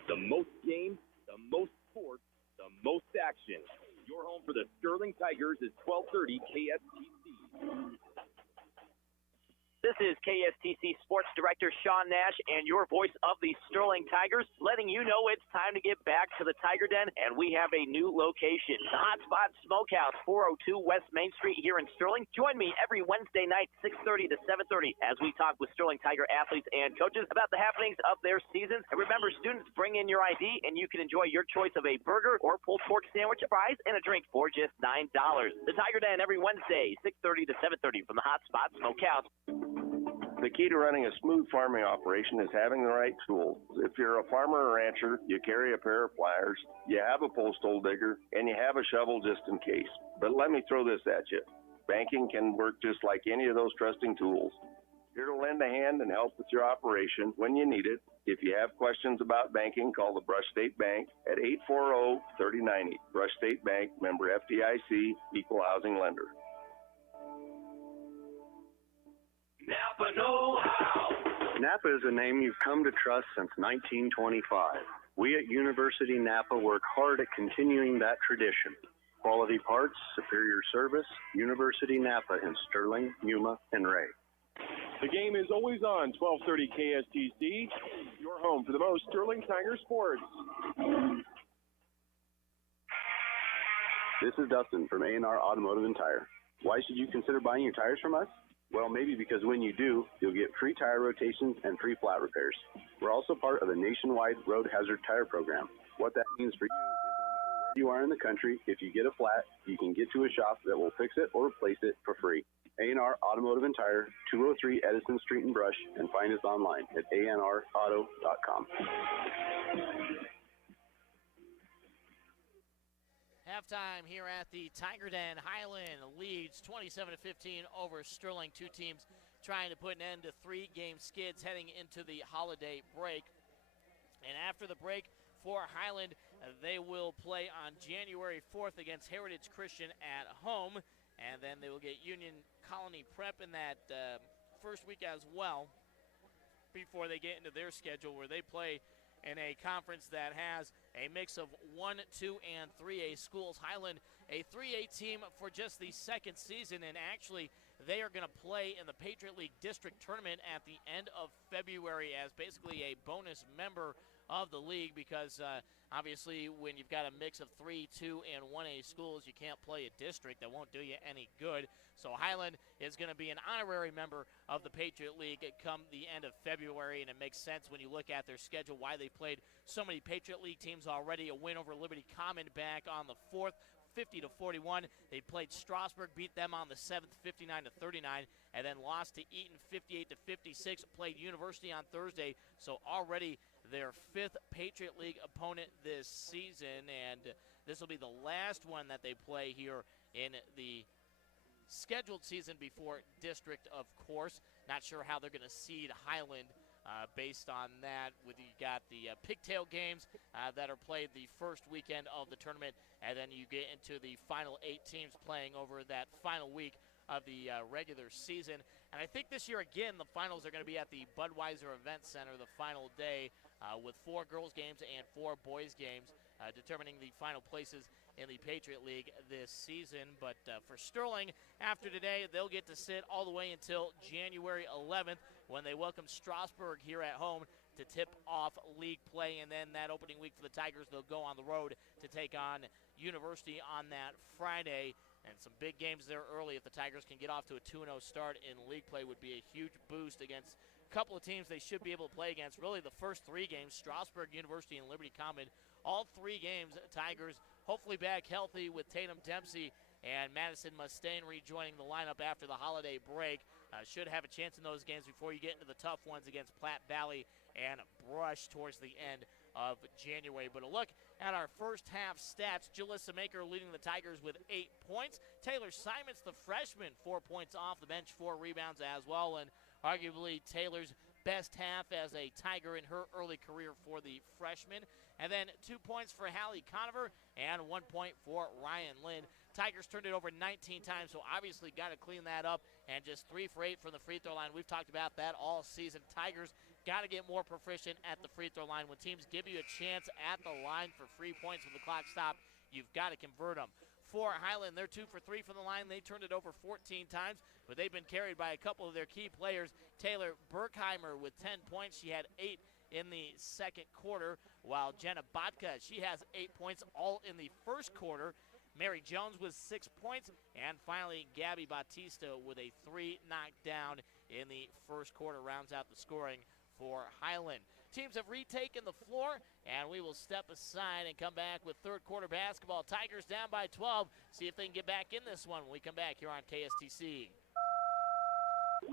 The most games, the most sports, the most action. Your home for the Sterling Tigers is 1230 KSTC. This is KSTC Sports Director Sean Nash and your voice of the Sterling Tigers, letting you know it's time to get back to the Tiger Den, and we have a new location, the Hotspot Smokehouse, 402 West Main Street here in Sterling. Join me every Wednesday night, 6:30 to 7:30, as we talk with Sterling Tiger athletes and coaches about the happenings of their seasons. And remember, students, bring in your ID, and you can enjoy your choice of a burger or pulled pork sandwich, fries, and a drink for just $9. The Tiger Den every Wednesday, 6:30 to 7:30 from the Hotspot Smokehouse. The key to running a smooth farming operation is having the right tools. If you're a farmer or rancher, you carry a pair of pliers, you have a post hole digger, and you have a shovel just in case. But let me throw this at you. Banking can work just like any of those trusting tools. Here to lend a hand and help with your operation when you need it. If you have questions about banking, call the Brush State Bank at 840-3090. Brush State Bank, member FDIC, equal housing lender. Napa know-how. Napa is a name you've come to trust since 1925. We at University Napa work hard at continuing that tradition. Quality parts, superior service, University Napa in Sterling, Yuma, and Ray. The game is always on 1230 KSTC, your home for the most Sterling Tiger sports. This is Dustin from A&R Automotive and Tire. Why should you consider buying your tires from us? Well, maybe because when you do, you'll get free tire rotations and free flat repairs. We're also part of the nationwide road hazard tire program. What that means for you is no matter where you are in the country, if you get a flat, you can get to a shop that will fix it or replace it for free. A&R Automotive and Tire, 203 Edison Street in Brush, and find us online at anrauto.com. Halftime here at the Tiger Den. Highland leads 27-15 over Sterling. Two teams trying to put an end to three-game skids heading into the holiday break. And after the break for Highland, they will play on January 4th against Heritage Christian at home. And then they will get Union Colony Prep in that first week as well before they get into their schedule where they play in a conference that has a mix of 1, 2, and 3A schools. Highland, a 3A team for just the second season, and actually they are going to play in the Patriot League District Tournament at the end of February as basically a bonus member of the league because obviously when you've got a mix of 3, 2, and 1A schools, you can't play a district. That won't do you any good. So Highland is going to be an honorary member of the Patriot League come the end of February, and it makes sense when you look at their schedule why they played so many Patriot League teams already. A win over Liberty Common back on the 4th, 50-41. They played Strasburg, beat them on the 7th, 59-39, and then lost to Eaton 58-56. Played University on Thursday, so already their 5th Patriot League opponent this season, and this will be the last one that they play here in the scheduled season before district, of course. Not sure how they're going to seed Highland based on that. You got the pigtail games that are played the first weekend of the tournament, and then you get into the final 8 teams playing over that final week of the regular season. And I think this year, again, the finals are going to be at the Budweiser Event Center the final day with 4 girls games and 4 boys games, determining the final places in the Patriot League this season. But for Sterling, after today, they'll get to sit all the way until January 11th when they welcome Strasburg here at home to tip off league play. And then that opening week for the Tigers, they'll go on the road to take on University on that Friday. And some big games there early. If the Tigers can get off to a 2-0 start in league play, would be a huge boost against a couple of teams they should be able to play against. Really, the first 3 games, Strasburg, University, and Liberty Common, all 3 games, Tigers hopefully back healthy with Tatum Dempsey and Madison Mustaine rejoining the lineup after the holiday break. Should have a chance in those games before you get into the tough ones against Platte Valley and Brush towards the end of January. But a look at our first half stats. Jalissa Maker leading the Tigers with 8 points. Taylor Simons, the freshman, 4 points off the bench, 4 rebounds as well. And arguably Taylor's best half as a Tiger in her early career for the freshman. And then 2 points for Hallie Conover and 1 point for Ryan Lynn. Tigers turned it over 19 times, so obviously got to clean that up. And just 3 for 8 from the free throw line. We've talked about that all season. Tigers got to get more proficient at the free throw line. When teams give you a chance at the line for free points when the clock stops, you've got to convert them. For Highland, they're 2 for 3 from the line. They turned it over 14 times, but they've been carried by a couple of their key players. Taylor Berkheimer with 10 points. She had 8 in the second quarter, while Jenna Botka, she has 8 points all in the first quarter. Mary Jones with 6 points, and finally Gabby Bautista with a 3 knocked down in the first quarter rounds out the scoring for Highland. Teams have retaken the floor, and we will step aside and come back with third quarter basketball. Tigers down by 12. See if they can get back in this one when we come back here on KSTC.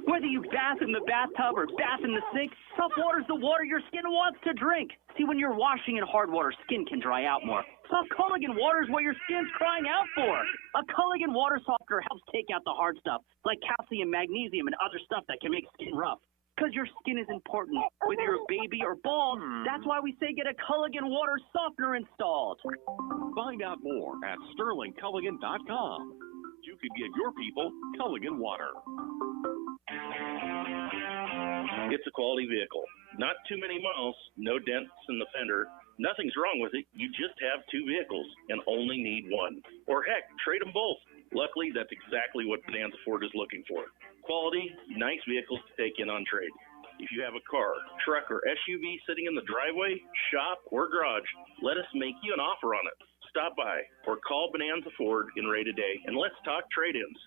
Whether you bath in the bathtub or bath in the sink, tough water's the water your skin wants to drink. See, when you're washing in hard water, skin can dry out more. Soft Culligan water is what your skin's crying out for. A Culligan water softener helps take out the hard stuff, like calcium, magnesium, and other stuff that can make skin rough. Because your skin is important, whether you're a baby or bald. That's why we say get a Culligan water softener installed. Find out more at sterlingculligan.com. You can give your people Culligan water. It's a quality vehicle. Not too many miles, no dents in the fender, Nothing's wrong with it. You just have two vehicles and only need one. Or heck, trade them both. Luckily, that's exactly what Bonanza Ford is looking for. Quality, nice vehicles to take in on trade. If you have a car, truck, or SUV sitting in the driveway, shop, or garage, let us make you an offer on it. Stop by or call Bonanza Ford in Ray today, and let's talk trade-ins.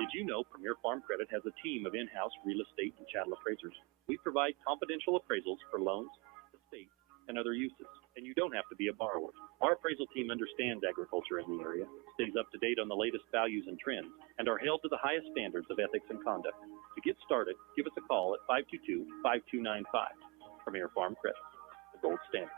Did you know Premier Farm Credit has a team of in-house real estate and chattel appraisers? We provide confidential appraisals for loans, estates, and other uses, and you don't have to be a borrower. Our appraisal team understands agriculture in the area, stays up to date on the latest values and trends, and are held to the highest standards of ethics and conduct. To get started, give us a call at 522-5295. Premier Farm Credit, the gold standard.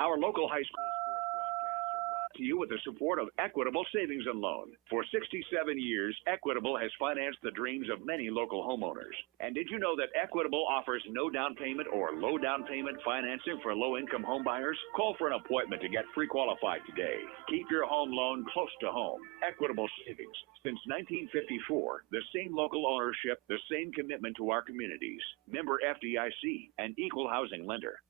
Our local high school sports broadcasts are brought to you with the support of Equitable Savings and Loan. For 67 years, Equitable has financed the dreams of many local homeowners. And did you know that Equitable offers no down payment or low down payment financing for low-income homebuyers? Call for an appointment to get pre-qualified today. Keep your home loan close to home. Equitable Savings. Since 1954, the same local ownership, the same commitment to our communities. Member FDIC, an equal housing lender.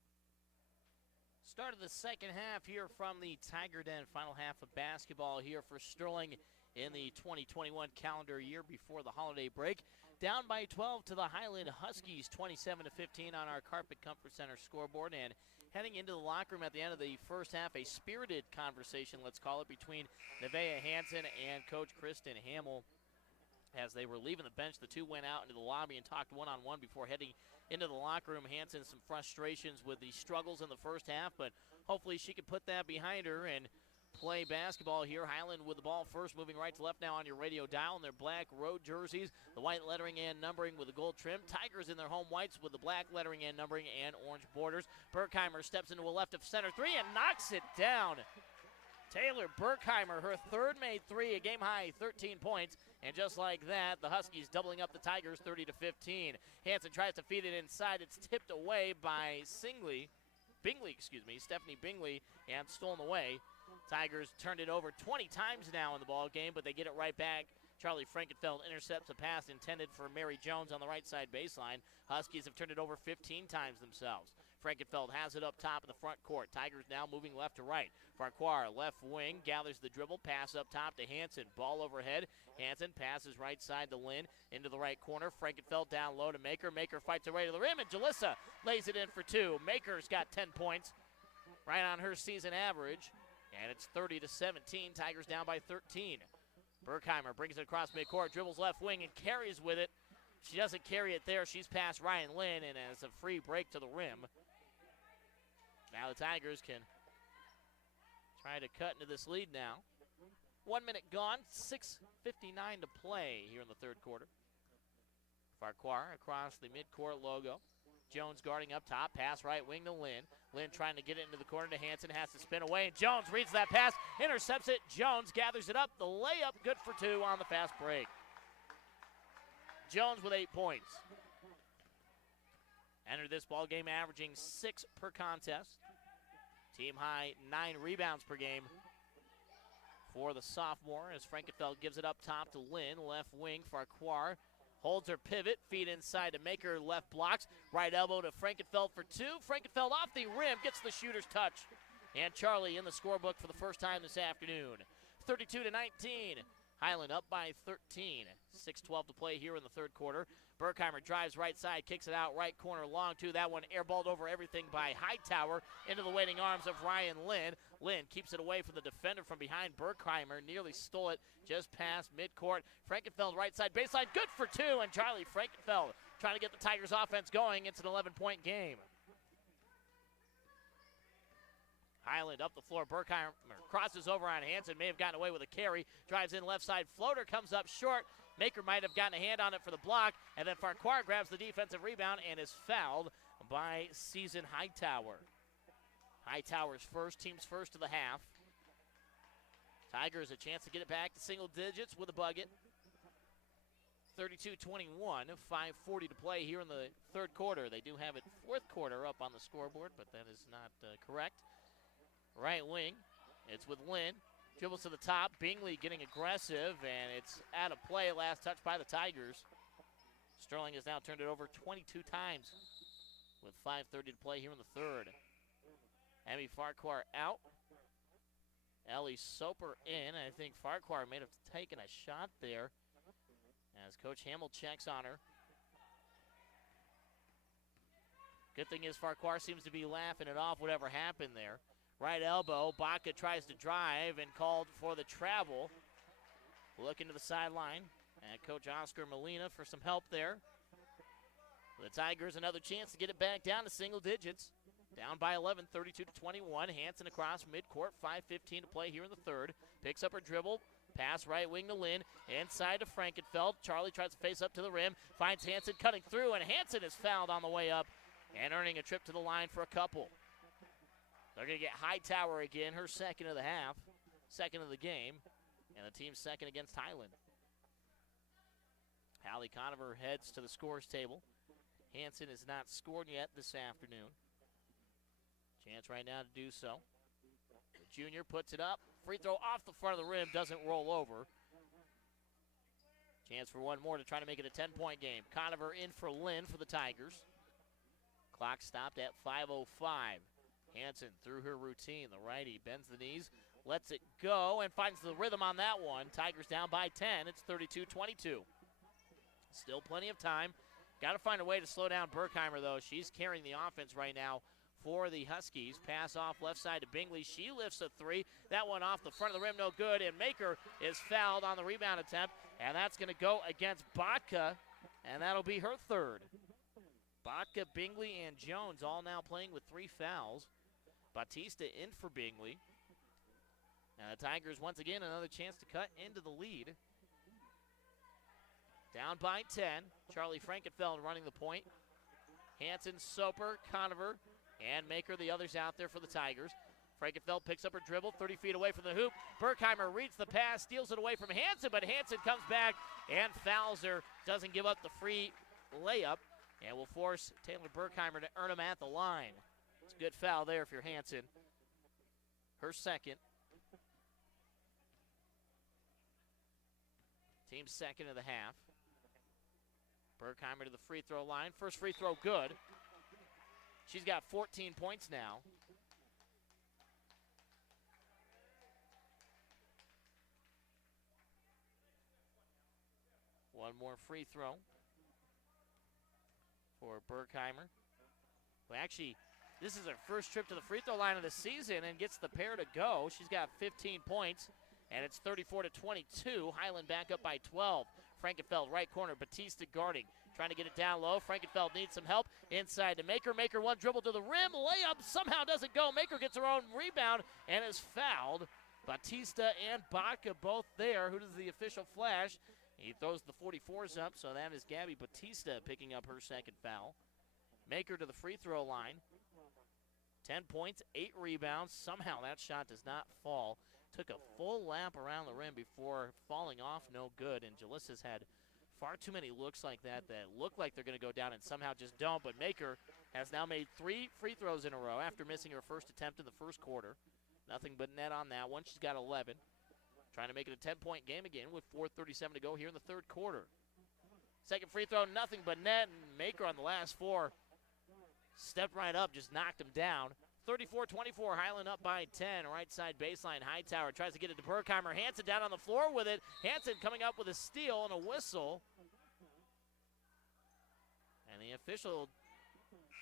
Start of the second half here from the Tiger Den. Final half of basketball here for Sterling in the 2021 calendar year before the holiday break. Down by 12 to the Highland Huskies, 27-15 on our Carpet Comfort Center scoreboard. And heading into the locker room at the end of the first half, a spirited conversation, let's call it, between Nevaeh Hansen and Coach Kristen Hamill. As they were leaving the bench, the two went out into the lobby and talked one-on-one before heading into the locker room. Hansen, some frustrations with the struggles in the first half, but hopefully she can put that behind her and play basketball here. Highland with the ball first, moving right to left now on your radio dial in their black road jerseys, the white lettering and numbering with the gold trim. Tigers in their home whites with the black lettering and numbering and orange borders. Berkheimer steps into a left of center three and knocks it down. Taylor Berkheimer, her third made three, a game-high 13 points. And just like that, the Huskies doubling up the Tigers 30-15. Hansen tries to feed it inside. It's tipped away by Stephanie Bingley, and stolen away. Tigers turned it over 20 times now in the ball game, but they get it right back. Charlie Frankenfeld intercepts a pass intended for Mary Jones on the right side baseline. Huskies have turned it over 15 times themselves. Frankenfeld has it up top in the front court. Tigers now moving left to right. Farquhar, left wing, gathers the dribble, pass up top to Hansen. Ball overhead. Hansen passes right side to Lynn into the right corner. Frankenfeld down low to Maker. Maker fights her way to the rim, and Jalissa lays it in for two. Maker's got 10 points, right on her season average. And it's 30-17. Tigers down by 13. Berkheimer brings it across midcourt, dribbles left wing, and carries with it. She doesn't carry it there. She's past Ryan Lynn, and has a free break to the rim. Now the Tigers can try to cut into this lead now. 1 minute gone, 6:59 to play here in the third quarter. Farquhar across the midcourt logo. Jones guarding up top, pass right wing to Lynn. Lynn trying to get it into the corner to Hansen, has to spin away, and Jones reads that pass, intercepts it. Jones gathers it up, the layup good for two on the fast break. Jones with 8 points. Entered this ball game averaging 6 per contest. Team high 9 rebounds per game for the sophomore as Frankenfeld gives it up top to Lynn. Left wing, Farquhar holds her pivot, feed inside to Maker, left blocks. Right elbow to Frankenfeld for two. Frankenfeld off the rim, gets the shooter's touch. And Charlie in the scorebook for the first time this afternoon. 32-19. Highland up by 13. 6:12 to play here in the third quarter. Berkheimer drives right side, kicks it out right corner long two. That one airballed over everything by Hightower into the waiting arms of Ryan Lynn. Lynn keeps it away from the defender from behind. Berkheimer nearly stole it just past midcourt. Frankenfeld right side baseline, good for two. And Charlie Frankenfeld trying to get the Tigers offense going. It's an 11-point game. Highland up the floor. Berkheimer crosses over on Hansen. May have gotten away with a carry. Drives in left side. Floater comes up short. Maker might have gotten a hand on it for the block. And then Farquhar grabs the defensive rebound and is fouled by Season Hightower. Hightower's first, team's first of the half. Tigers a chance to get it back to single digits with a bucket. 32-21, 5:40 to play here in the third quarter. They do have it fourth quarter up on the scoreboard, but that is not correct. Right wing, it's with Lynn. Dribbles to the top. Bingley getting aggressive, and it's out of play. Last touch by the Tigers. Sterling has now turned it over 22 times with 5:30 to play here in the third. Emmy Farquhar out. Ellie Soper in. I think Farquhar may have taken a shot there as Coach Hamill checks on her. Good thing is Farquhar seems to be laughing it off, whatever happened there. Right elbow, Baca tries to drive and called for the travel. Looking to the sideline, and Coach Oscar Molina for some help there. The Tigers another chance to get it back down to single digits. Down by 11, 32-21. Hanson across midcourt, 5:15 to play here in the third. Picks up her dribble, pass right wing to Lynn, inside to Frankenfeld. Charlie tries to face up to the rim, finds Hanson cutting through, and Hanson is fouled on the way up and earning a trip to the line for a couple. They're going to get Hightower again, her second of the half, second of the game, and the team's second against Highland. Hallie Conover heads to the scores table. Hanson has not scored yet this afternoon. Chance right now to do so. The junior puts it up. Free throw off the front of the rim, doesn't roll over. Chance for one more to try to make it a 10-point game. Conover in for Lynn for the Tigers. Clock stopped at 5:05. Hanson through her routine. The righty bends the knees, lets it go, and finds the rhythm on that one. Tigers down by 10. It's 32-22. Still plenty of time. Got to find a way to slow down Berkheimer, though. She's carrying the offense right now for the Huskies. Pass off left side to Bingley. She lifts a three. That one off the front of the rim, no good. And Maker is fouled on the rebound attempt. And that's going to go against Baca, and that'll be her third. Baca, Bingley, and Jones all now playing with 3 fouls. Batista in for Bingley. And the Tigers, once again, another chance to cut into the lead. Down by 10. Charlie Frankenfeld running the point. Hanson, Soper, Conover, and Maker, the others out there for the Tigers. Frankenfeld picks up her dribble, 30 feet away from the hoop. Berkheimer reads the pass, steals it away from Hanson, but Hanson comes back and fouls her. Doesn't give up the free layup, and will force Taylor Berkheimer to earn him at the line. It's a good foul there if you're Hanson. Her second. Team's second of the half. Berkheimer to the free throw line. First free throw good. She's got 14 points now. One more free throw for Berkheimer. Well, actually, this is her first trip to the free throw line of the season and gets the pair to go. She's got 15 points, and it's 34-22. Highland back up by 12. Frankenfeld, right corner, Batista guarding. Trying to get it down low. Frankenfeld needs some help. Inside to Maker. Maker one dribble to the rim. Layup somehow doesn't go. Maker gets her own rebound and is fouled. Batista and Baca both there. Who does the official flash? He throws the 44s up, so that is Gabby Batista picking up her second foul. Maker to the free throw line. 10 points, 8 rebounds. Somehow that shot does not fall. Took a full lap around the rim before falling off, no good. And Jalissa's had far too many looks like that look like they're going to go down and somehow just don't. But Maker has now made 3 free throws in a row after missing her first attempt in the first quarter. Nothing but net on that one. She's got 11. Trying to make it a 10-point game again with 4:37 to go here in the third quarter. Second free throw, nothing but net. And Maker on the last 4 stepped right up, just knocked him down. 34-24, Highland up by 10. Right side baseline, Hightower tries to get it to Berkheimer. Hanson down on the floor with it. Hanson coming up with a steal and a whistle. And the official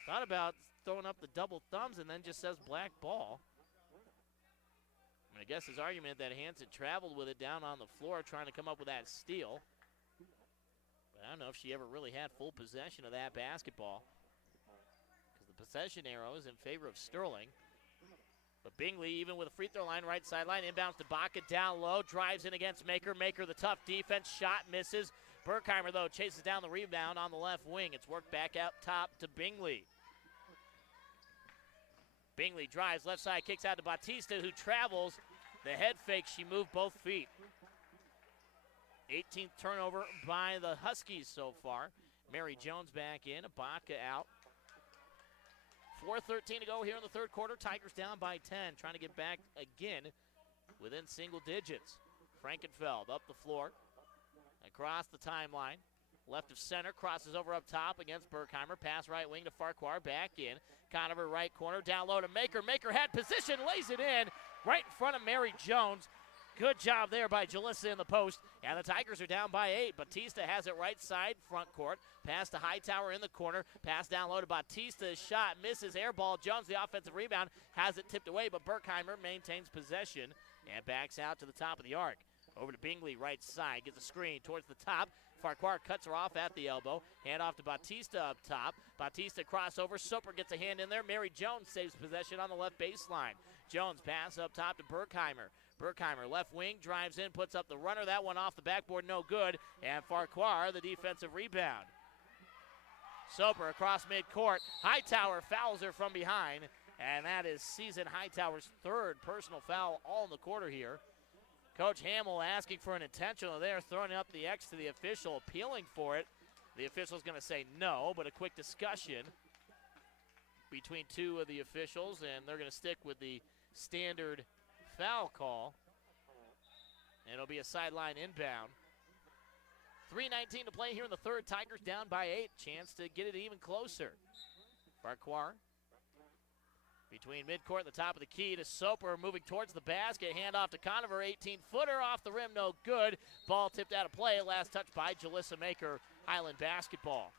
thought about throwing up the double thumbs and then just says black ball. I guess his argument that Hanson traveled with it down on the floor trying to come up with that steal. But I don't know if she ever really had full possession of that basketball. The possession arrow is in favor of Sterling. But Bingley, even with a free throw line, right sideline, inbounds to Baca, down low, drives in against Maker. Maker, the tough defense, shot misses. Berkheimer, though, chases down the rebound on the left wing. It's worked back out top to Bingley. Bingley drives, left side, kicks out to Batista, who travels. The head fake, she moved both feet. 18th turnover by the Huskies so far. Mary Jones back in, Baca out. 4:13 to go here in the third quarter. Tigers down by 10, trying to get back again within single digits. Frankenfeld up the floor, across the timeline. Left of center, crosses over up top against Berkheimer. Pass right wing to Farquhar, back in. Conover right corner, down low to Maker. Maker had position, lays it in right in front of Mary Jones. Good job there by Jalissa in the post. And the Tigers are down by 8. Batista has it right side, front court. Pass to Hightower in the corner. Pass down low to Batista. Shot misses, air ball. Jones, the offensive rebound, has it tipped away, but Berkheimer maintains possession and backs out to the top of the arc. Over to Bingley, right side. Gets a screen towards the top. Farquhar cuts her off at the elbow. Hand off to Batista up top. Batista crossover. Soper gets a hand in there. Mary Jones saves possession on the left baseline. Jones pass up top to Berkheimer. Berkheimer left wing, drives in, puts up the runner. That one off the backboard, no good. And Farquhar, the defensive rebound. Soper across midcourt. Hightower fouls her from behind. And that is season Hightower's third personal foul all in the quarter here. Coach Hamill asking for an intentional there, throwing up the X to the official, appealing for it. The official's going to say no, but a quick discussion between two of the officials, and they're going to stick with the standard foul call. And it'll be a sideline inbound. 3:19 to play here in the third. Tigers down by 8. Chance to get it even closer. Farquhar between midcourt and the top of the key to Soper, moving towards the basket. Hand off to Conover, 18-footer off the rim, no good. Ball tipped out of play. Last touch by Jalissa Maker, Highland basketball.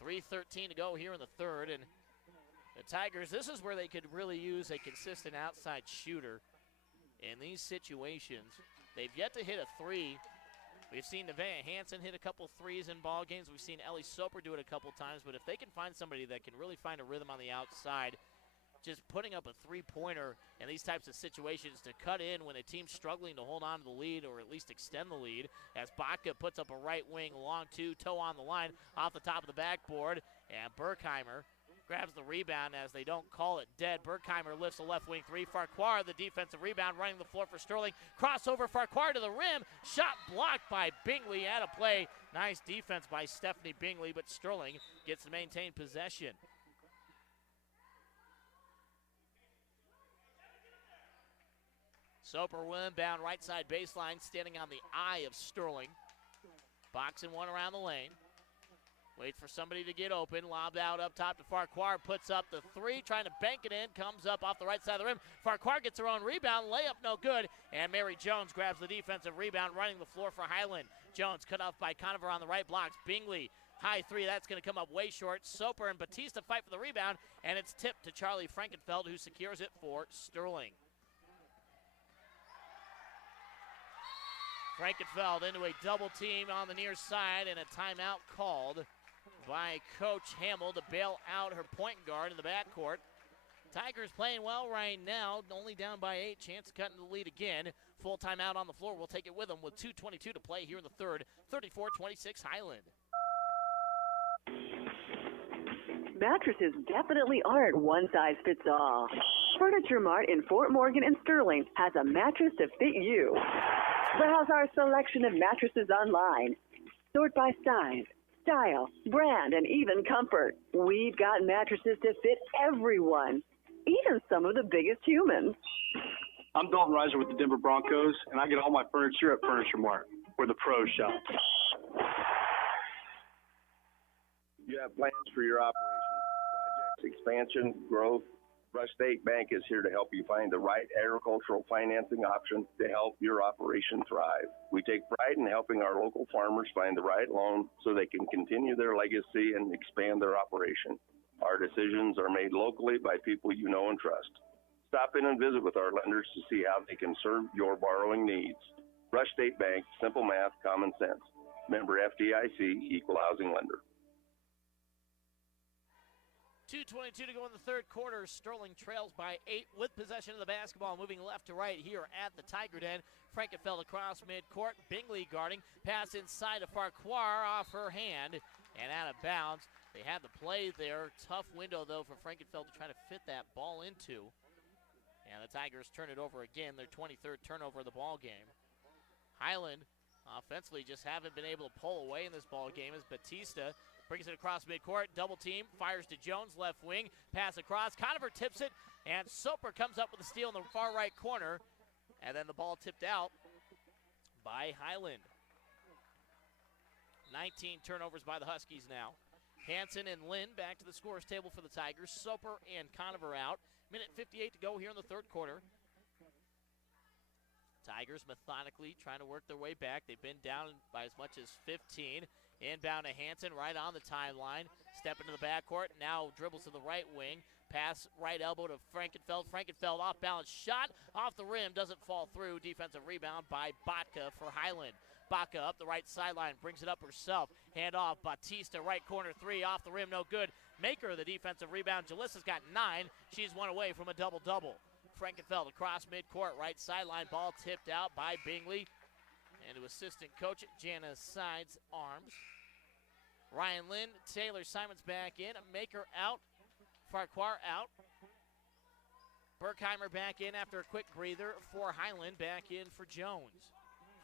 3:13 to go here in the third, and the Tigers, this is where they could really use a consistent outside shooter in these situations. They've yet to hit a three. We've seen Nevaeh Hansen hit a couple threes in ball games. We've seen Ellie Soper do it a couple times, but if they can find somebody that can really find a rhythm on the outside, just putting up a three-pointer in these types of situations to cut in when a team's struggling to hold on to the lead or at least extend the lead, as Baca puts up a right wing long two, toe on the line off the top of the backboard, and Berkheimer grabs the rebound as they don't call it dead. Berkheimer lifts a left wing three. Farquhar, the defensive rebound, running the floor for Sterling. Crossover, Farquhar to the rim. Shot blocked by Bingley. Out of play. Nice defense by Stephanie Bingley, but Sterling gets to maintain possession. Soper will inbound right side baseline, standing on the eye of Sterling. Boxing one around the lane. Waits for somebody to get open. Lobbed out up top to Farquhar. Puts up the three, trying to bank it in. Comes up off the right side of the rim. Farquhar gets her own rebound. Layup no good. And Mary Jones grabs the defensive rebound, running the floor for Highland. Jones cut off by Conover on the right blocks. Bingley, high three. That's going to come up way short. Soper and Batista fight for the rebound. And it's tipped to Charlie Frankenfeld, who secures it for Sterling. Frankenfeld into a double team on the near side, and a timeout called by Coach Hamill to bail out her point guard in the backcourt. Tigers playing well right now, only down by 8, chance of cutting the lead again. Full timeout on the floor, we'll take it with them with 2:22 to play here in the third. 34-26 Highland. Mattresses definitely aren't one size fits all. Furniture Mart in Fort Morgan and Sterling has a mattress to fit you. Browse our selection of mattresses online. Sort by size, style, brand, and even comfort. We've got mattresses to fit everyone, even some of the biggest humans. I'm Dalton Reiser with the Denver Broncos, and I get all my furniture at Furniture Mart, where the pros shop. You have plans for your operation, projects, expansion, growth. Rush State Bank is here to help you find the right agricultural financing option to help your operation thrive. We take pride in helping our local farmers find the right loan so they can continue their legacy and expand their operation. Our decisions are made locally by people you know and trust. Stop in and visit with our lenders to see how they can serve your borrowing needs. Rush State Bank, simple math, common sense. Member FDIC, equal housing lender. 2:22 to go in the third quarter. Sterling trails by 8 with possession of the basketball, moving left to right here at the Tiger Den. Frankenfeld across midcourt. Bingley guarding. Pass inside to Farquhar off her hand and out of bounds. They had the play there. Tough window, though, for Frankenfeld to try to fit that ball into. And the Tigers turn it over again. Their 23rd turnover of the ball game. Highland offensively just haven't been able to pull away in this ball game as Batista brings it across midcourt, double team, fires to Jones, left wing, pass across. Conover tips it, and Soper comes up with a steal in the far right corner And then the ball tipped out by Highland. 19 turnovers by the Huskies now. Hansen and Lynn back to the scorer's table for the Tigers. Soper and Conover out. Minute 58 to go here in the third quarter. Tigers methodically trying to work their way back. They've been down by as much as 15. Inbound to Hansen right on the timeline. Step into the backcourt. Now dribbles to the right wing. Pass right elbow to Frankenfeld. Frankenfeld off balance shot. Off the rim. Doesn't fall through. Defensive rebound by Botka for Highland. Baca up the right sideline. Brings it up herself. Hand off. Batista right corner three. Off the rim. No good. Maker of the defensive rebound. Jalissa's got 9. She's one away from a double-double. Frankenfeld across midcourt. Right sideline. Ball tipped out by Bingley. And to assistant coach Jana Sides arms. Ryan Lynn, Taylor Simons back in. Maker out. Farquhar out. Berkheimer back in after a quick breather for Highland. Back in for Jones.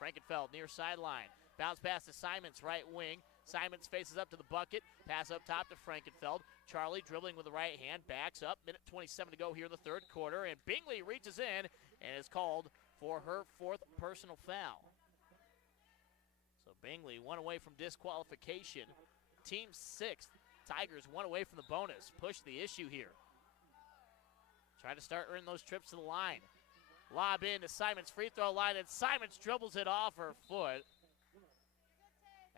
Frankenfeld near sideline. Bounce pass to Simons, right wing. Simons faces up to the bucket. Pass up top to Frankenfeld. Charlie dribbling with the right hand. Backs up. Minute 27 to go here in the third quarter. And Bingley reaches in and is called for her 4th personal foul. So Bingley one away from disqualification. Team 6th. Tigers one away from the bonus. Push the issue here. Try to start earning those trips to the line. Lob in to Simons' free throw line, and Simons dribbles it off her foot.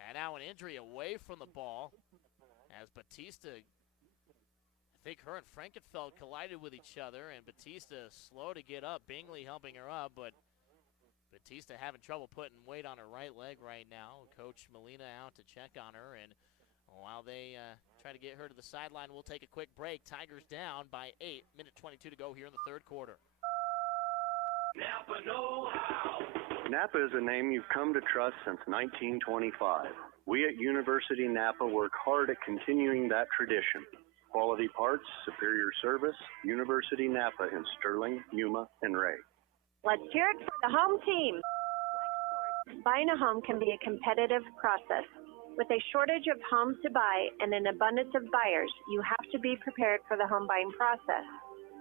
And now an injury away from the ball as Batista, I think her and Frankenfeld collided with each other, and Batista slow to get up. Bingley helping her up, but Batista having trouble putting weight on her right leg right now. Coach Molina out to check on her, and while they try to get her to the sideline, we'll take a quick break. Tigers down by 8. Minute 22 to go here in the third quarter. Napa know-how. Napa is a name you've come to trust since 1925. We at University Napa work hard at continuing that tradition. Quality parts, superior service, University Napa in Sterling, Yuma, and Ray. Let's hear it for the home team. Like sports, buying a home can be a competitive process. With a shortage of homes to buy and an abundance of buyers, you have to be prepared for the home buying process.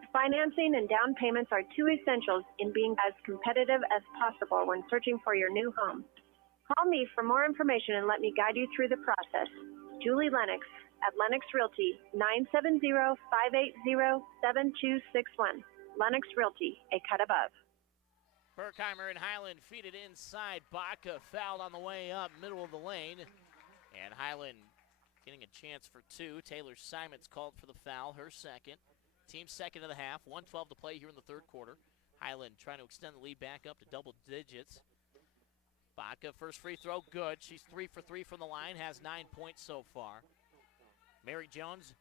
Financing and down payments are 2 essentials in being as competitive as possible when searching for your new home. Call me for more information and let me guide you through the process. Julie Lennox at Lennox Realty, 970-580-7261. Lennox Realty, a cut above. Berkheimer and Highland feed it inside. Baca fouled on the way up, middle of the lane. And Highland getting a chance for 2. Taylor Simons called for the foul, her second. Team second of the half, 1:12 to play here in the third quarter. Highland trying to extend the lead back up to double digits. Baca, first free throw, good. She's 3 for 3 from the line, has 9 points so far. Mary Jones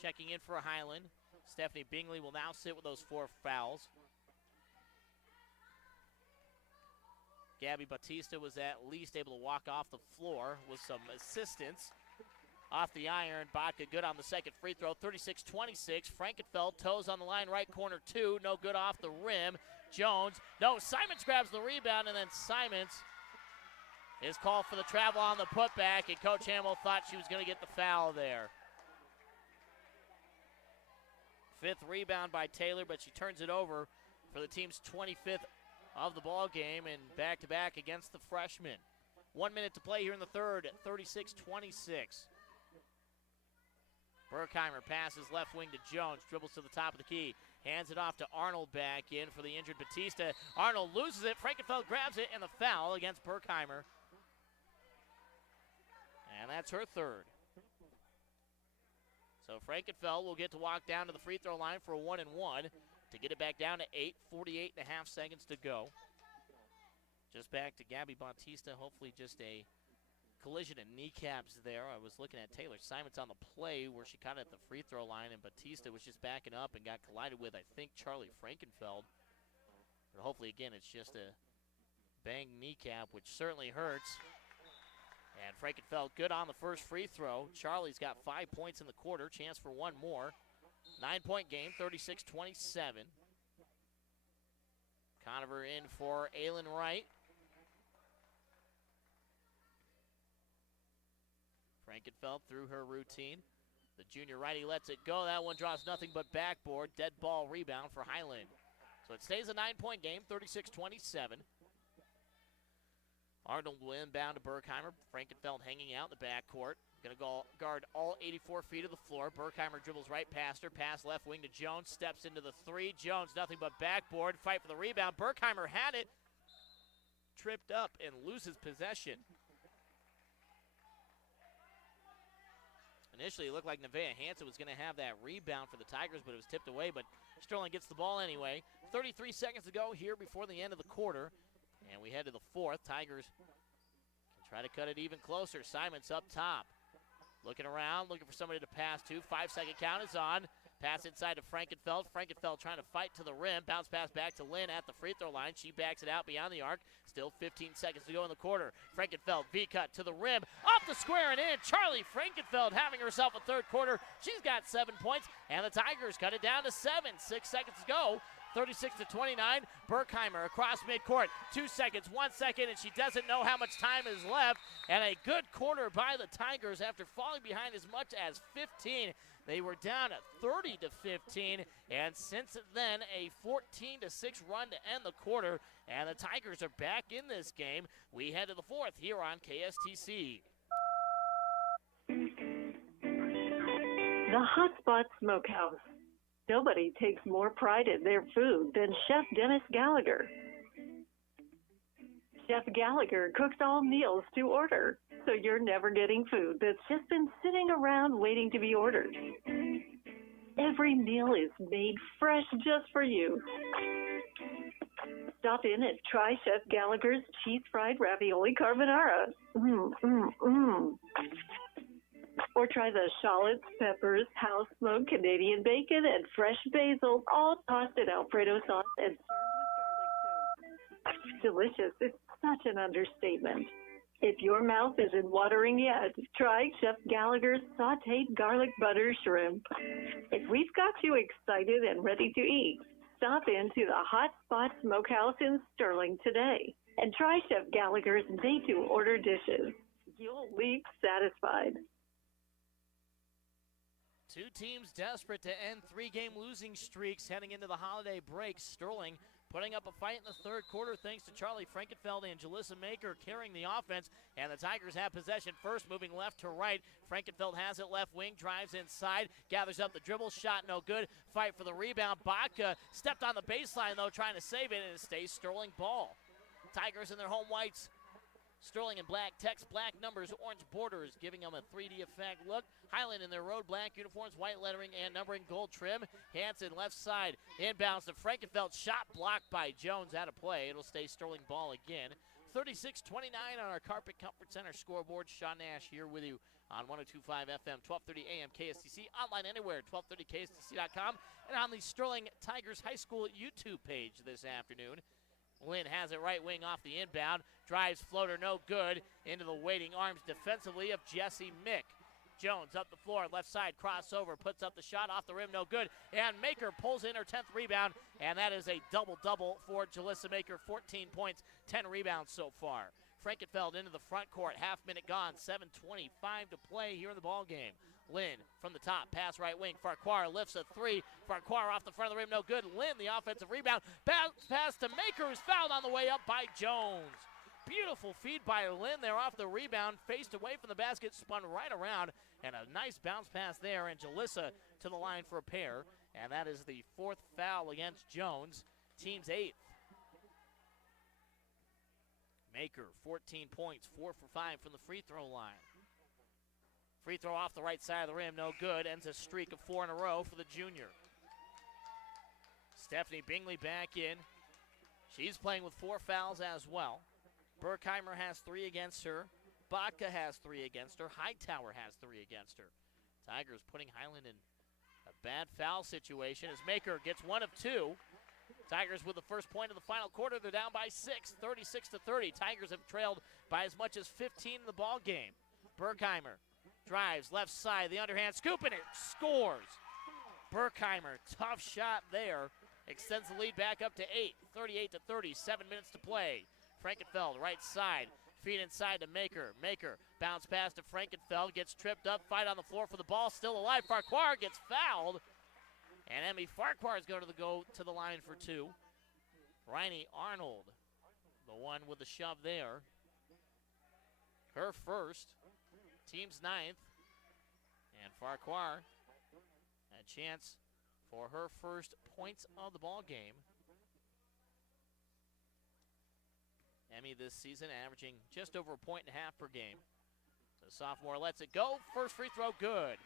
checking in for Highland. Stephanie Bingley will now sit with those 4 fouls. Gabby Batista was at least able to walk off the floor with some assistance. Off the iron, Baca good on the second free throw, 36-26. Frankenfeld, toes on the line, right corner 2, no good off the rim. Jones, no, Simons grabs the rebound, and then Simons is called for the travel on the putback, and Coach Hamill thought she was going to get the foul there. 5th rebound by Taylor, but she turns it over for the team's 25th of the ball game, and back-to-back against the freshman. 1 minute to play here in the third, 36-26. Berkheimer passes left wing to Jones, dribbles to the top of the key, hands it off to Arnold back in for the injured Batista. Arnold loses it, Frankenfeld grabs it, and the foul against Berkheimer. And that's her 3rd. So Frankenfeld will get to walk down to the free throw line for a 1-and-1 to get it back down to 8, 48.5 seconds to go. Just back to Gabby Bautista, hopefully just a collision in kneecaps there. I was looking at Taylor Simons on the play where she caught it at the free throw line, and Batista was just backing up and got collided with, I think, Charlie Frankenfeld. But hopefully, again, it's just a banged kneecap, which certainly hurts. And Frankenfeld good on the first free throw. Charlie's got 5 points in the quarter, chance for 1 more. 9-point game, 36-27. Conover in for Aylin Wright. Frankenfeld through her routine. The junior righty lets it go. That one draws nothing but backboard. Dead ball rebound for Highland. So it stays a 9-point game, 36-27. Arnold will inbound to Berkheimer. Frankenfeld hanging out in the backcourt. Going to go guard all 84 feet of the floor. Berkheimer dribbles right past her. Pass left wing to Jones. Steps into the three. Jones, nothing but backboard. Fight for the rebound. Berkheimer had it. Tripped up and loses possession. Initially, it looked like Nevaeh Hansen was going to have that rebound for the Tigers, but it was tipped away. But Sterling gets the ball anyway. 33 seconds to go here before the end of the quarter. And we head to the fourth. Tigers can try to cut it even closer. Simon's up top. Looking around, looking for somebody to pass to. 5-second count is on. Pass inside to Frankenfeld. Frankenfeld trying to fight to the rim. Bounce pass back to Lynn at the free throw line. She backs it out beyond the arc. Still 15 seconds to go in the quarter. Frankenfeld V-cut to the rim. Off the square and in. Charlie Frankenfeld having herself a third quarter. She's got 7 points, and the Tigers cut it down to 7. 6 seconds to go. 36-29. Berkheimer across midcourt. 2 seconds, 1 second, and she doesn't know how much time is left. And a good quarter by the Tigers after falling behind as much as 15. They were down at 30-15, and since then, a 14-6 run to end the quarter. And the Tigers are back in this game. We head to the fourth here on KSTC. The Hotspot Smokehouse. Nobody takes more pride in their food than Chef Dennis Gallagher. Chef Gallagher cooks all meals to order, so you're never getting food that's just been sitting around waiting to be ordered. Every meal is made fresh just for you. Stop in and try Chef Gallagher's cheese-fried ravioli carbonara. Or try the shallots, peppers, house-smoked Canadian bacon, and fresh basil, all tossed in Alfredo sauce and served with garlic toast. Delicious. It's such an understatement. If your mouth isn't watering yet, try Chef Gallagher's sautéed garlic butter shrimp. If we've got you excited and ready to eat, stop into the Hot Spot Smokehouse in Sterling today and try Chef Gallagher's made-to-order dishes. You'll leave satisfied. Two teams desperate to end three-game losing streaks heading into the holiday break. Sterling putting up a fight in the third quarter thanks to Charlie Frankenfeld and Jalissa Maker carrying the offense. And the Tigers have possession first, moving left to right. Frankenfeld has it left wing, drives inside, gathers up the dribble, shot no good. Fight for the rebound. Baca stepped on the baseline, though, trying to save it, and it stays Sterling ball. Tigers in their home whites. Sterling in black text, black numbers, orange borders, giving them a 3D effect look. Highland in their road black uniforms, white lettering and numbering, gold trim. Hansen left side, inbounds to Frankenfeld, shot blocked by Jones, out of play. It'll stay Sterling ball again. 36-29 on our Carpet Comfort Center scoreboard. Sean Nash here with you on 102.5 FM, 1230 AM KSTC, online anywhere, 1230KSTC.com, and on the Sterling Tigers High School YouTube page this afternoon. Lynn has it right wing off the inbound. Drives floater no good into the waiting arms defensively of Jesse Mick. Jones up the floor, left side crossover, puts up the shot off the rim, no good. And Maker pulls in her 10th rebound, and that is a double-double for Jalissa Maker. 14 points, 10 rebounds so far. Frankenfeld into the front court, half minute gone, 7:25 to play here in the ball game. Lynn from the top, pass right wing. Farquhar lifts a three. Farquhar off the front of the rim, no good. Lynn, the offensive rebound. Pass to Maker, who's fouled on the way up by Jones. Beautiful feed by Lynn there off the rebound. Faced away from the basket, spun right around. And a nice bounce pass there. And Jalissa to the line for a pair. And that is the fourth foul against Jones. Team's eighth. Maker, 14 points, 4 for 5 from the free throw line. Free throw off the right side of the rim, no good. Ends a streak of 4 in a row for the junior. Stephanie Bingley back in. She's playing with 4 fouls as well. Berkheimer has 3 against her. Baca has 3 against her. Hightower has 3 against her. Tigers putting Highland in a bad foul situation as Maker gets 1 of 2. Tigers with the first point of the final quarter. They're down by 6, 36-30. Tigers have trailed by as much as 15 in the ball game. Berkheimer drives left side, the underhand scoop, and it scores. Berkheimer, tough shot there. Extends the lead back up to 8, 38-30, 7 minutes to play. Frankenfeld, right side, feed inside to Maker. Maker, bounce pass to Frankenfeld, gets tripped up, fight on the floor for the ball, still alive. Farquhar gets fouled, and Emmy Farquhar is going to go to the line for 2. Riney Arnold, the one with the shove there. Her first, team's ninth. And Farquhar, a chance for her first points of the ball game. Emmy this season averaging just over 1.5 points per game. The sophomore lets it go. First free throw, good.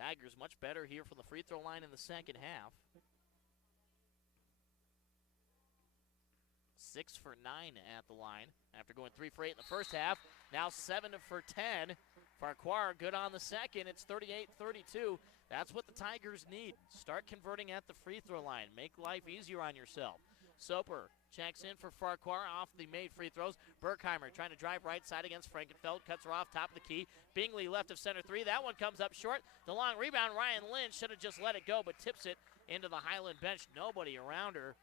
Tigers much better here from the free throw line in the second half. 6 for 9 at the line after going 3 for 8 in the first half. Now 7 for 10. Farquhar good on the second. It's 38-32. That's what the Tigers need. Start converting at the free throw line. Make life easier on yourself. Soper checks in for Farquhar off the made free throws. Berkheimer trying to drive right side against Frankenfeld. Cuts her off top of the key. Bingley left of center three. That one comes up short. The long rebound, Ryan Lynn should have just let it go, but tips it into the Highland bench. Nobody around her.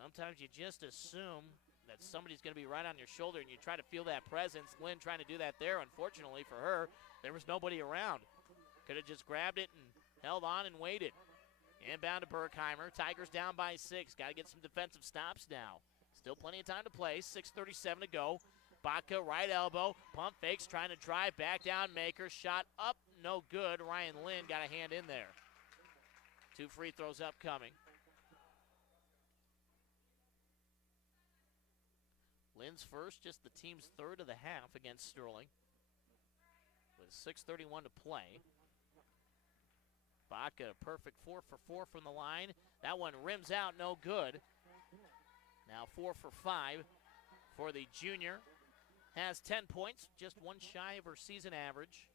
Sometimes you just assume that somebody's going to be right on your shoulder and you try to feel that presence. Lynn trying to do that there. Unfortunately for her, there was nobody around. Could have just grabbed it and held on and waited. Inbound to Berkheimer. Tigers down by 6. Got to get some defensive stops now. Still plenty of time to play. 6:37 to go. Baca, right elbow. Pump fakes, trying to drive back down. Maker, shot up, no good. Ryan Lynn got a hand in there. 2 free throws upcoming. Lynn's first, just the team's third of the half against Sterling. With 6:31 to play. Baca, a perfect 4 for 4 from the line. That one rims out, no good. Now 4 for 5 for the junior. Has 10 points, just one shy of her season average.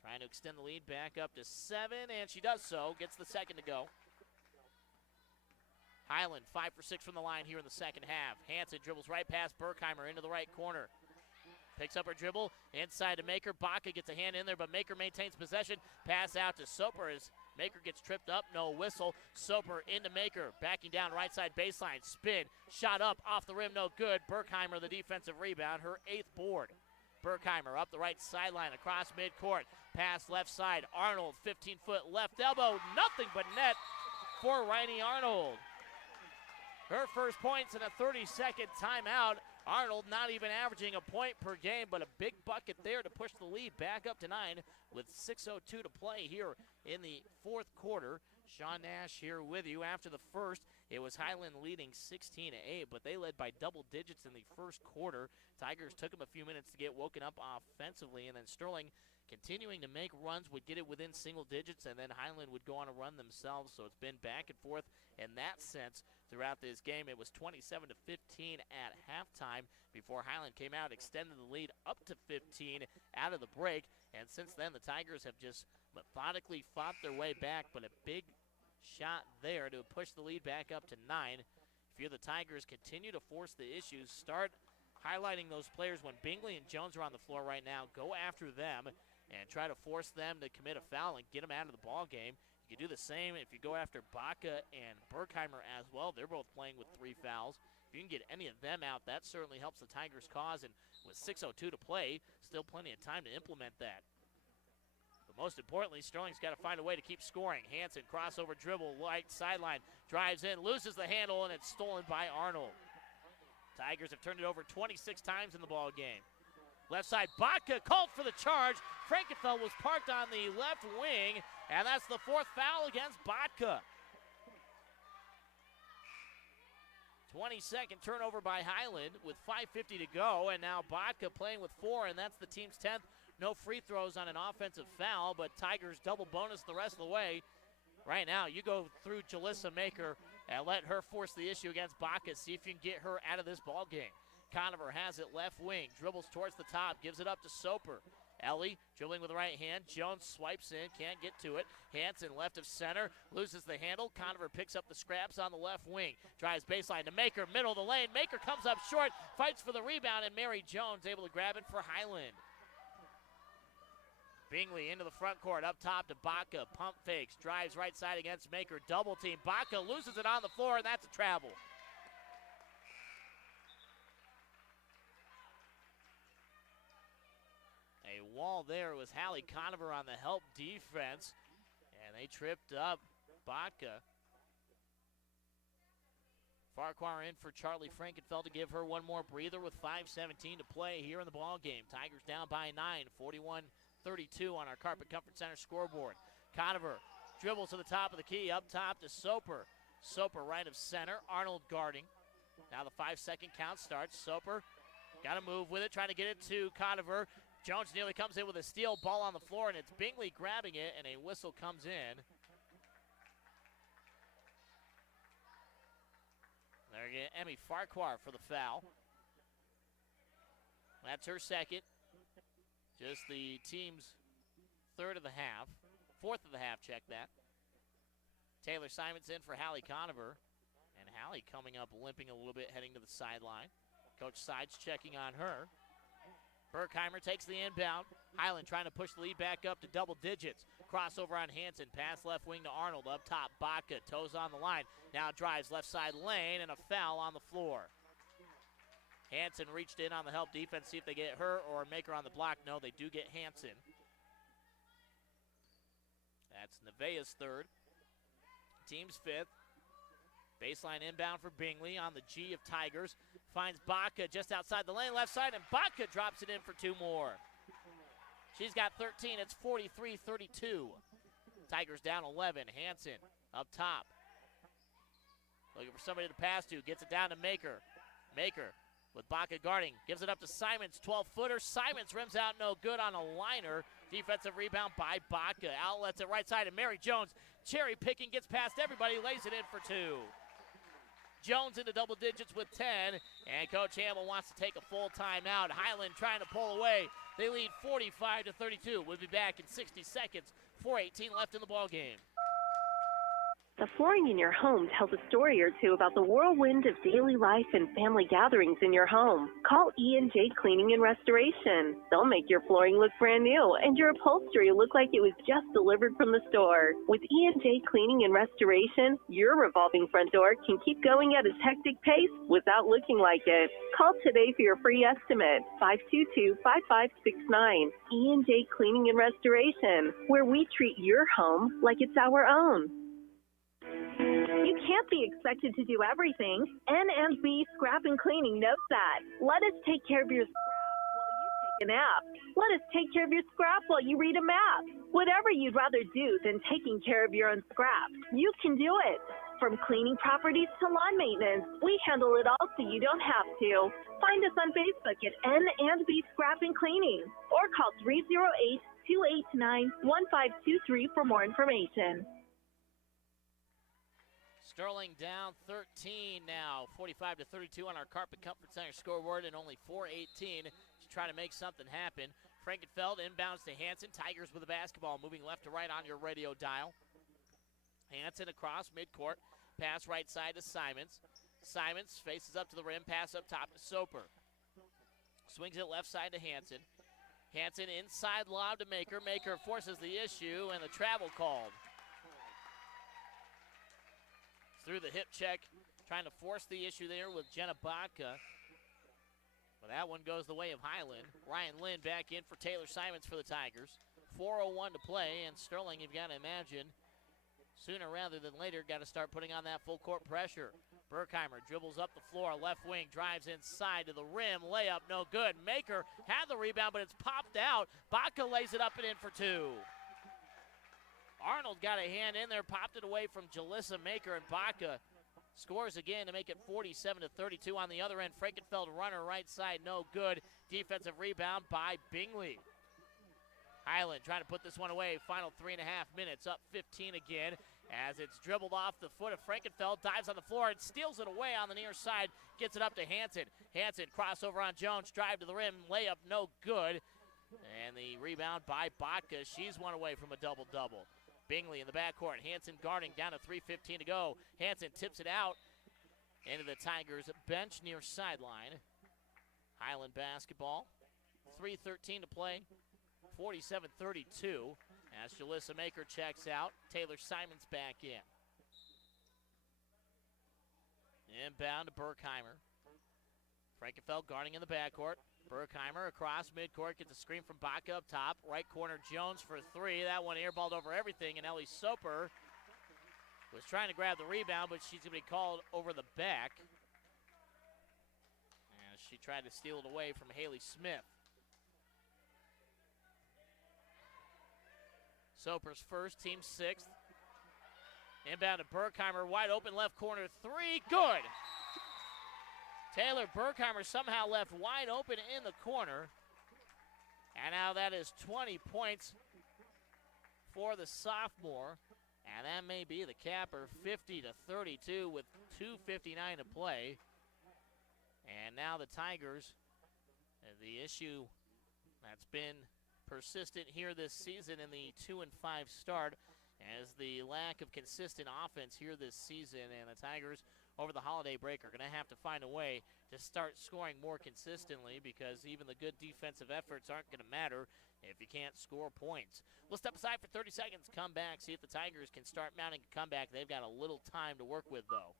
Trying to extend the lead back up to 7, and she does so. Gets the second to go. Highland, 5 for 6 from the line here in the second half. Hansen dribbles right past Berkheimer into the right corner. Picks up her dribble, inside to Maker. Baca gets a hand in there, but Maker maintains possession. Pass out to Soper as Maker gets tripped up, no whistle. Soper into Maker, backing down right side baseline. Spin, shot up, off the rim, no good. Berkheimer, the defensive rebound, her 8th board. Berkheimer up the right sideline, across midcourt. Pass left side, Arnold, 15-foot left elbow. Nothing but net for Riney Arnold. Her first points in a 30-second timeout. Arnold not even averaging a point per game, but a big bucket there to push the lead back up to 9 with 6:02 to play here in the fourth quarter. Sean Nash here with you. After the first, it was Highland leading 16-8, but they led by double digits in the first quarter. Tigers took them a few minutes to get woken up offensively, and then Sterling continuing to make runs would get it within single digits, and then Highland would go on a run themselves. So it's been back and forth in that sense throughout this game. It was 27-15 at halftime before Highland came out, extended the lead up to 15 out of the break. And since then, the Tigers have just methodically fought their way back, but a big shot there to push the lead back up to 9. If you're the Tigers, continue to force the issues. Start highlighting those players when Bingley and Jones are on the floor right now. Go after them and try to force them to commit a foul and get them out of the ball game. You can do the same if you go after Baca and Berkheimer as well. They're both playing with 3 fouls. If you can get any of them out, that certainly helps the Tigers' cause. And with 6:02 to play, still plenty of time to implement that. But most importantly, Sterling's got to find a way to keep scoring. Hansen, crossover dribble, right sideline, drives in, loses the handle, and it's stolen by Arnold. Tigers have turned it over 26 times in the ball game. Left side, Baca called for the charge. Frankenfeld was parked on the left wing, and that's the 4th foul against Baca. 22nd turnover by Highland with 5:50 to go, and now Baca playing with 4, and that's the team's 10th. No free throws on an offensive foul, but Tigers double bonus the rest of the way. Right now, you go through Jalissa Maker and let her force the issue against Baca. See if you can get her out of this ball game. Conover has it left wing, dribbles towards the top, gives it up to Soper. Ellie dribbling with the right hand. Jones swipes in, can't get to it. Hansen left of center, loses the handle. Conover picks up the scraps on the left wing. Drives baseline to Maker, middle of the lane. Maker comes up short, fights for the rebound, and Mary Jones able to grab it for Highland. Bingley into the front court, up top to Baca. Pump fakes, drives right side against Maker. Double team. Baca loses it on the floor, and that's a travel. A wall there was Hallie Conover on the help defense. And They tripped up Baca. Farquhar in for Charlie Frankenfeld to give her one more breather with 5:17 to play here in the ball game. Tigers down by 9, 41-32 on our Carpet Comfort Center scoreboard. Conover dribbles to the top of the key, up top to Soper. Soper right of center, Arnold guarding. Now the 5-second count starts. Soper got to move with it, trying to get it to Conover. Jones nearly comes in with a steal, ball on the floor, and it's Bingley grabbing it, and a whistle comes in. There you get Emmy Farquhar for the foul. That's her second. Just the team's third of the half. Fourth of the half, check that. Taylor Simons in for Hallie Conover. And Hallie coming up limping a little bit, heading to the sideline. Coach Sides checking on her. Berkheimer takes the inbound. Highland trying to push the lead back up to double digits. Crossover on Hanson. Pass left wing to Arnold. Up top, Baca. Toes on the line. Now drives left side lane and a foul on the floor. Hanson reached in on the help defense. See if they get her or make her on the block. No, they do get Hanson. That's Nevaeh's third. Team's fifth. Baseline inbound for Bingley on the G of Tigers. Finds Baca just outside the lane, left side, and Baca drops it in for two more. She's got 13. It's 43-32. Tigers down 11. Hanson up top. Looking for somebody to pass to. Gets it down to Maker. Maker with Baca guarding. Gives it up to Simons. 12-footer. Simons rims out no good on a liner. Defensive rebound by Baca. Outlets it right side, and Mary Jones cherry picking, gets past everybody, lays it in for two. Jones into double digits with 10, and Coach Hamill wants to take a full timeout. Highland trying to pull away. They lead 45-32. We'll be back in 60 seconds. 4:18 left in the ball game. The flooring in your home tells a story or two about the whirlwind of daily life and family gatherings in your home. Call E&J Cleaning and Restoration. They'll make your flooring look brand new and your upholstery look like it was just delivered from the store. With E&J Cleaning and Restoration, your revolving front door can keep going at its hectic pace without looking like it. Call today for your free estimate, 522-5569. E&J Cleaning and Restoration, where we treat your home like it's our own. You can't be expected to do everything. N&B Scrap and Cleaning knows that. Let us take care of your scrap while you take a nap. Let us take care of your scrap while you read a map. Whatever you'd rather do than taking care of your own scrap, you can do it. From cleaning properties to lawn maintenance, we handle it all so you don't have to. Find us on Facebook at N&B Scrap and Cleaning or call 308-289-1523 for more information. Sterling down 13 now, 45-32 on our Carpet Comfort Center scoreboard, and only 4:18 to try to make something happen. Frankenfeld inbounds to Hanson. Tigers with the basketball, moving left to right on your radio dial. Hanson across midcourt, pass right side to Simons. Simons faces up to the rim, pass up top to Soper. Swings it left side to Hanson. Hanson inside lob to Maker. Maker forces the issue, and the travel called. Through the hip check, trying to force the issue there with Jenna Baca. But that one goes the way of Highland. Ryan Lynn back in for Taylor Simons for the Tigers. 4:01 to play, and Sterling, you've got to imagine, sooner rather than later, got to start putting on that full court pressure. Berkheimer dribbles up the floor, left wing, drives inside to the rim, layup no good. Maker had the rebound, but it's popped out. Baca lays it up and in for two. Arnold got a hand in there, popped it away from Jalissa Maker, and Baca scores again to make it 47-32 on the other end. Frankenfeld runner right side, no good. Defensive rebound by Bingley. Highland trying to put this one away. Final 3.5 minutes, up 15 again as it's dribbled off the foot of Frankenfeld, dives on the floor and steals it away on the near side, gets it up to Hanson. Hanson crossover on Jones, drive to the rim, layup no good. And the rebound by Baca. She's one away from a double-double. Bingley in the backcourt. Hanson guarding, down to 3:15 to go. Hanson tips it out into the Tigers bench near sideline. Highland basketball. 3:13 to play. 47-32 as Jalissa Maker checks out. Taylor Simons back in. Inbound to Berkheimer. Frankenfeld guarding in the backcourt. Berkheimer across midcourt, gets a screen from Baca up top. Right corner, Jones for three. That one airballed over everything, and Ellie Soper was trying to grab the rebound, but she's going to be called over the back. And she tried to steal it away from Haley Smith. Soper's first, team sixth. Inbound to Berkheimer, wide open left corner three, good. Taylor Berkheimer somehow left wide open in the corner. And now that is 20 points for the sophomore. And that may be the capper, 50-32 with 2:59 to play. And now the Tigers, the issue that's been persistent here this season in the 2-5 start, as the lack of consistent offense here this season, and the Tigers over the holiday break are going to have to find a way to start scoring more consistently, because even the good defensive efforts aren't going to matter if you can't score points. We'll step aside for 30 seconds, come back, see if the Tigers can start mounting a comeback. They've got a little time to work with, though.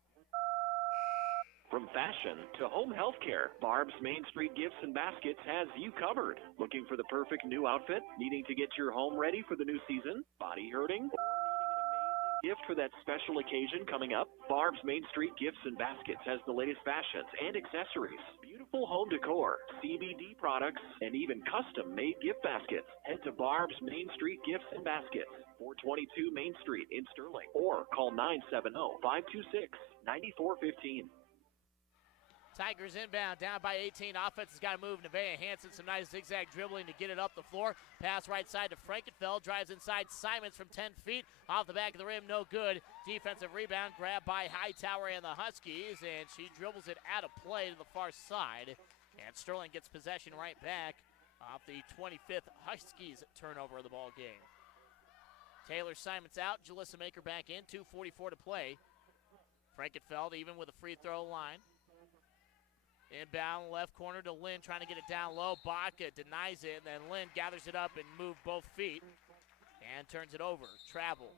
From fashion to home health care, Barb's Main Street Gifts and Baskets has you covered. Looking for the perfect new outfit? Needing to get your home ready for the new season? Body hurting? Or needing an amazing gift for that special occasion coming up? Barb's Main Street Gifts and Baskets has the latest fashions and accessories, beautiful home decor, CBD products, and even custom-made gift baskets. Head to Barb's Main Street Gifts and Baskets, 422 Main Street in Sterling, or call 970-526-9415. Tigers inbound, down by 18. Offense has got to move. Nevaeh Hansen, some nice zigzag dribbling to get it up the floor. Pass right side to Frankenfeld. Drives inside Simons from 10 feet. Off the back of the rim, no good. Defensive rebound grabbed by Hightower and the Huskies, and she dribbles it out of play to the far side. And Sterling gets possession right back off the 25th Huskies turnover of the ball game. Taylor Simons out. Jalissa Maker back in. 2:44 to play. Frankenfeld even with a free throw line. Inbound left corner to Lynn, trying to get it down low. Baca denies it, and then Lynn gathers it up and moves both feet and turns it over. Travel.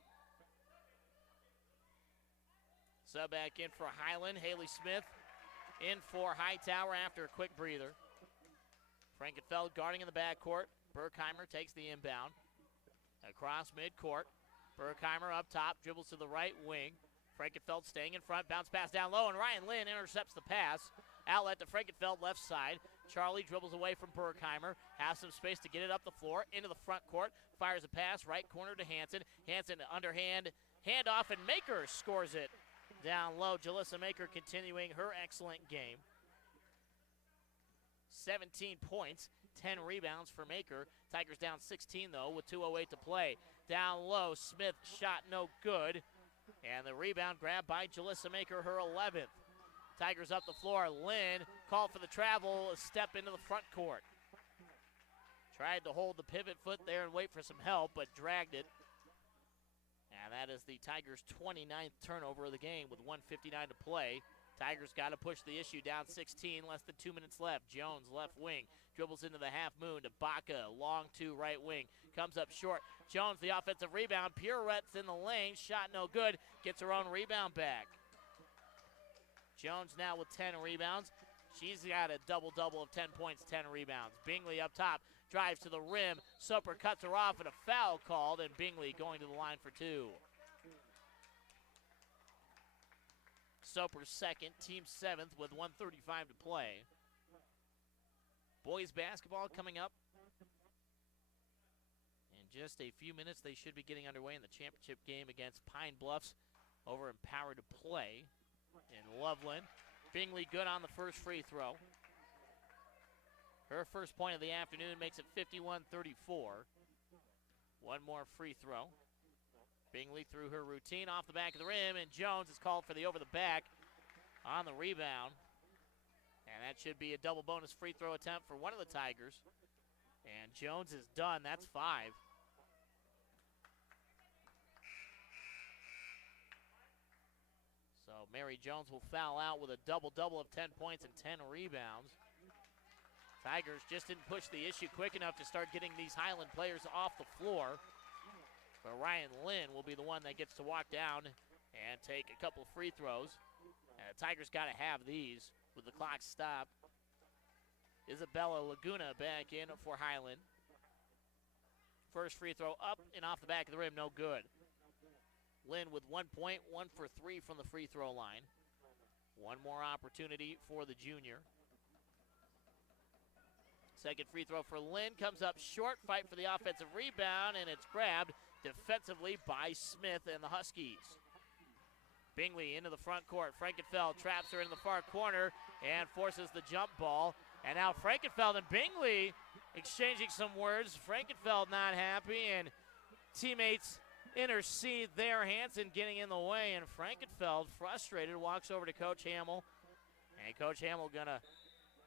Sub back in for Highland. Haley Smith in for Hightower after a quick breather. Frankenfeld guarding in the backcourt. Berkheimer takes the inbound. Across midcourt. Berkheimer up top, dribbles to the right wing. Frankenfeld staying in front, bounce pass down low, and Ryan Lynn intercepts the pass. Outlet to Frankenfeld left side. Charlie dribbles away from Berkheimer. Has some space to get it up the floor. Into the front court. Fires a pass right corner to Hansen. Hansen underhand. Handoff, and Maker scores it down low. Jalissa Maker continuing her excellent game. 17 points. 10 rebounds for Maker. Tigers down 16, though, with 2:08 to play. Down low. Smith shot no good. And the rebound grabbed by Jalissa Maker, her 11th. Tigers up the floor. Lynn called for the travel, a step into the front court. Tried to hold the pivot foot there and wait for some help, but dragged it. And that is the Tigers' 29th turnover of the game with 1:59 to play. Tigers got to push the issue down 16, less than 2 minutes left. Jones, left wing, dribbles into the half moon to Baca, long two, right wing. Comes up short. Jones, the offensive rebound, pirouettes in the lane, shot no good, gets her own rebound back. Jones now with 10 rebounds. She's got a double-double of 10 points, 10 rebounds. Bingley up top, drives to the rim. Soper cuts her off, and a foul called, and Bingley going to the line for two. Soper's second, team seventh with 1:35 to play. Boys basketball coming up. In just a few minutes, they should be getting underway in the championship game against Pine Bluffs over in Power to Play in Loveland. Bingley good on the first free throw. Her first point of the afternoon makes it 51-34. One more free throw. Bingley through her routine off the back of the rim, and Jones is called for the over the back on the rebound. And that should be a double bonus free throw attempt for one of the Tigers. And Jones is done. That's 5. So Mary Jones will foul out with a double-double of 10 points and 10 rebounds. Tigers just didn't push the issue quick enough to start getting these Highland players off the floor. But Ryan Lynn will be the one that gets to walk down and take a couple free throws. And the Tigers got to have these with the clock stopped. Isabella Laguna back in for Highland. First free throw up and off the back of the rim, no good. Lynn with 1 point, 1 for 3 from the free throw line. One more opportunity for the junior. Second free throw for Lynn comes up short. Fight for the offensive rebound, and it's grabbed defensively by Smith and the Huskies. Bingley into the front court. Frankenfeld traps her in the far corner and forces the jump ball. And now Frankenfeld and Bingley exchanging some words. Frankenfeld not happy, and teammates intercede there. Hansen getting in the way, and Frankenfeld, frustrated, walks over to Coach Hamill. And Coach Hamill gonna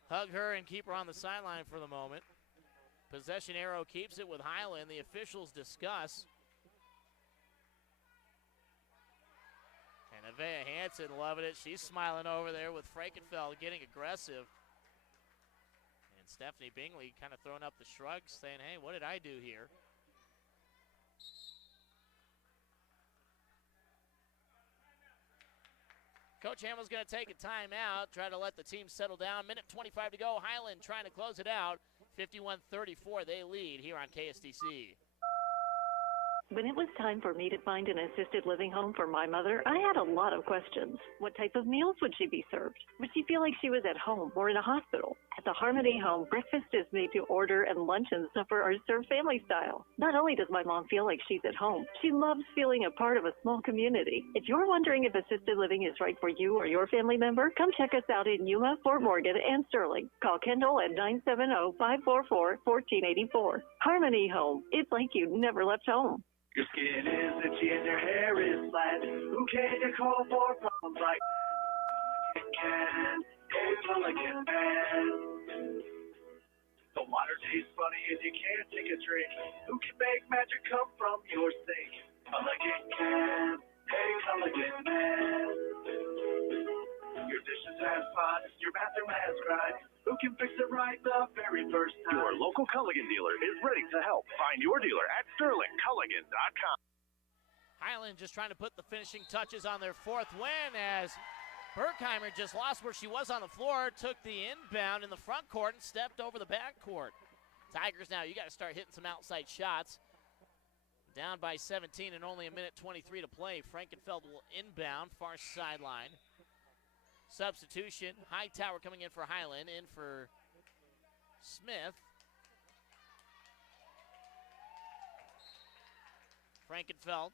hug her and keep her on the sideline for the moment. Possession arrow keeps it with Highland. The officials discuss. And Avea Hansen loving it. She's smiling over there with Frankenfeld getting aggressive. And Stephanie Bingley kind of throwing up the shrugs, saying, hey, what did I do here? Coach Hamill's going to take a timeout, try to let the team settle down. Minute 25 to go. Highland trying to close it out. 51-34, they lead here on KSTC. When it was time for me to find an assisted living home for my mother, I had a lot of questions. What type of meals would she be served? Would she feel like she was at home or in a hospital? At the Harmony Home, breakfast is made to order and lunch and supper are served family style. Not only does my mom feel like she's at home, she loves feeling a part of a small community. If you're wondering if assisted living is right for you or your family member, come check us out in Yuma, Fort Morgan, and Sterling. Call Kendall at 970-544-1484. Harmony Home. It's like you never left home. Your skin is itchy and your hair is flat. Who can you call for problems like that? Mulligan Man. The water tastes funny and you can't take a drink. Who can make magic come from your sink? Mulligan can. Hey, Mulligan Man. Your dishes have spots, your bathroom has grime. Who can fix it right the very first time? Your local Culligan dealer is ready to help. Find your dealer at sterlingculligan.com. Highland just trying to put the finishing touches on their fourth win as Berkheimer just lost where she was on the floor, took the inbound in the front court and stepped over the back court. Tigers now, you got to start hitting some outside shots. Down by 17 and only a minute 23 to play. Frankenfeld will inbound, far sideline. Substitution, Hightower coming in for Highland, in for Smith. Frankenfeld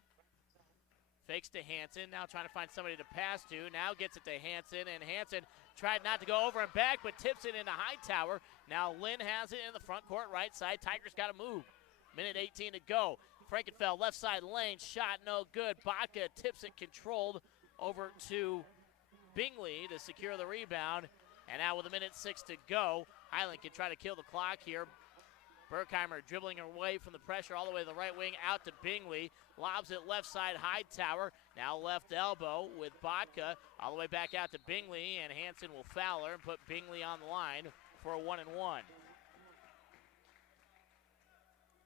fakes to Hansen, now trying to find somebody to pass to, now gets it to Hansen, and Hansen tried not to go over and back, but tips it into Hightower. Now Lynn has it in the front court, right side. Tigers got to move. Minute 18 to go. Frankenfeld, left side lane, shot no good. Baca tips it controlled over to Bingley to secure the rebound. And now with a minute 6 to go, Highland can try to kill the clock here. Berkheimer dribbling away from the pressure all the way to the right wing, out to Bingley. Lobs it left side, Hightower. Now left elbow with Baca all the way back out to Bingley, and Hansen will foul her and put Bingley on the line for a 1-and-1.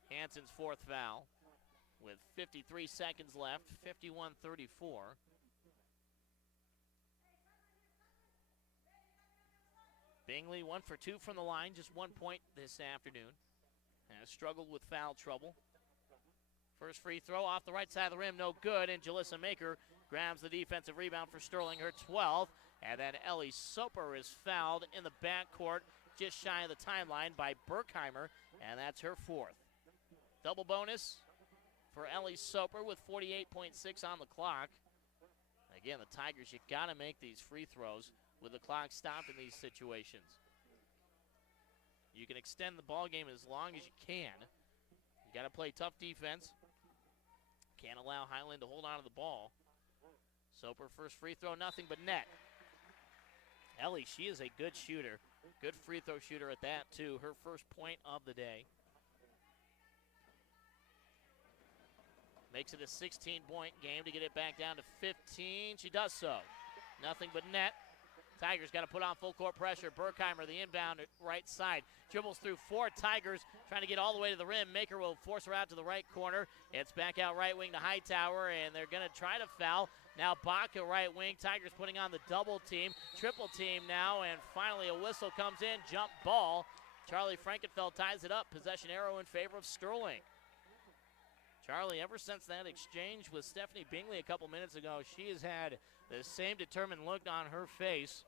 Hansen's fourth foul with 53 seconds left, 51-34. Bingley 1 for 2 from the line, just 1 point this afternoon. Has struggled with foul trouble. First free throw off the right side of the rim, no good, and Jalissa Maker grabs the defensive rebound for Sterling, her 12th. And then Ellie Soper is fouled in the backcourt, just shy of the timeline by Berkheimer, and that's her 4th. Double bonus for Ellie Soper with 48.6 on the clock. Again, the Tigers, you got to make these free throws with the clock stopped in these situations. You can extend the ball game as long as you can. You got to play tough defense. Can't allow Highland to hold on to the ball. Soper first free throw, nothing but net. Ellie, she is a good shooter. Good free throw shooter at that, too. Her first point of the day. Makes it a 16-point game to get it back down to 15. She does so. Nothing but net. Tigers got to put on full court pressure. Berkheimer, the inbound right side. Dribbles through 4 Tigers, trying to get all the way to the rim. Maker will force her out to the right corner. It's back out right wing to Hightower, and they're going to try to foul. Now Baca right wing. Tigers putting on the double team, triple team now, and finally a whistle comes in. Jump ball. Charlie Frankenfeld ties it up. Possession arrow in favor of Sterling. Charlie, ever since that exchange with Stephanie Bingley a couple minutes ago, she has had the same determined look on her face.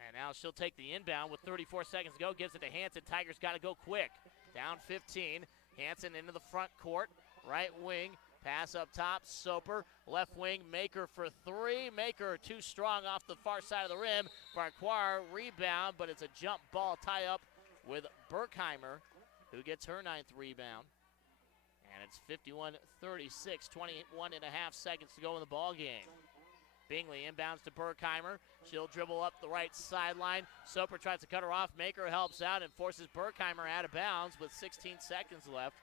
And now she'll take the inbound with 34 seconds to go. Gives it to Hanson. Tigers got to go quick. Down 15. Hanson into the front court. Right wing. Pass up top. Soper. Left wing. Maker for three. Maker too strong off the far side of the rim. Farquhar rebound, but it's a jump ball tie up with Berkheimer, who gets her 9th rebound. And it's 51-36, 21 and a half seconds to go in the ball game. Bingley inbounds to Berkheimer. She'll dribble up the right sideline. Soper tries to cut her off. Maker helps out and forces Berkheimer out of bounds with 16 seconds left.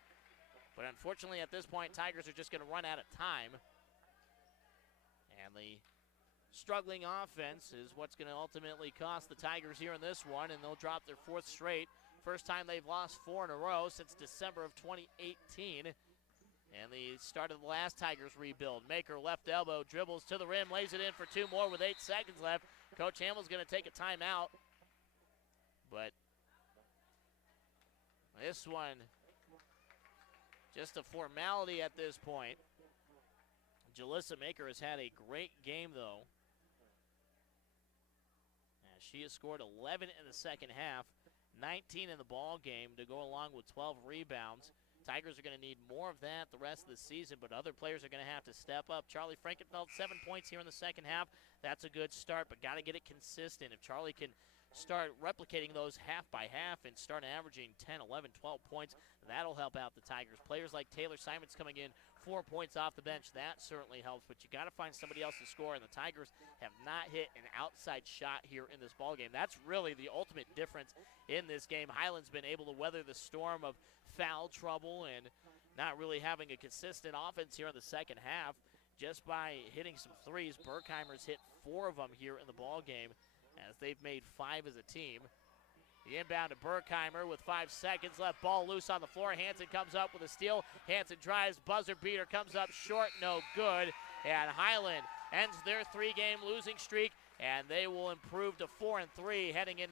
But unfortunately at this point, Tigers are just going to run out of time. And the struggling offense is what's going to ultimately cost the Tigers here in this one, and they'll drop their 4th straight. First time they've lost 4 in a row since December of 2018. And the start of the last Tigers rebuild. Maker left elbow, dribbles to the rim, lays it in for 2 more with 8 seconds left. Coach Hamill's going to take a timeout. But this one, just a formality at this point. Jalissa Maker has had a great game, though. And she has scored 11 in the second half, 19 in the ball game to go along with 12 rebounds. Tigers are going to need more of that the rest of the season, but other players are going to have to step up. Charlie Frankenfeld, 7 points here in the second half. That's a good start, but got to get it consistent. If Charlie can start replicating those half by half and start averaging 10, 11, 12 points, that'll help out the Tigers. Players like Taylor Simons coming in, 4 points off the bench, that certainly helps, but you got to find somebody else to score, and the Tigers have not hit an outside shot here in this ballgame. That's really the ultimate difference in this game. Highland's been able to weather the storm of foul trouble and not really having a consistent offense here in the second half just by hitting some threes. Berkheimer's hit 4 of them here in the ballgame, as they've made 5 as a team. The inbound to Berkheimer with 5 seconds left. Ball loose on the floor. Hanson comes up with a steal. Hanson drives. Buzzer beater comes up short. No good. And Highland ends their 3-game losing streak, and they will improve to 4-3 heading into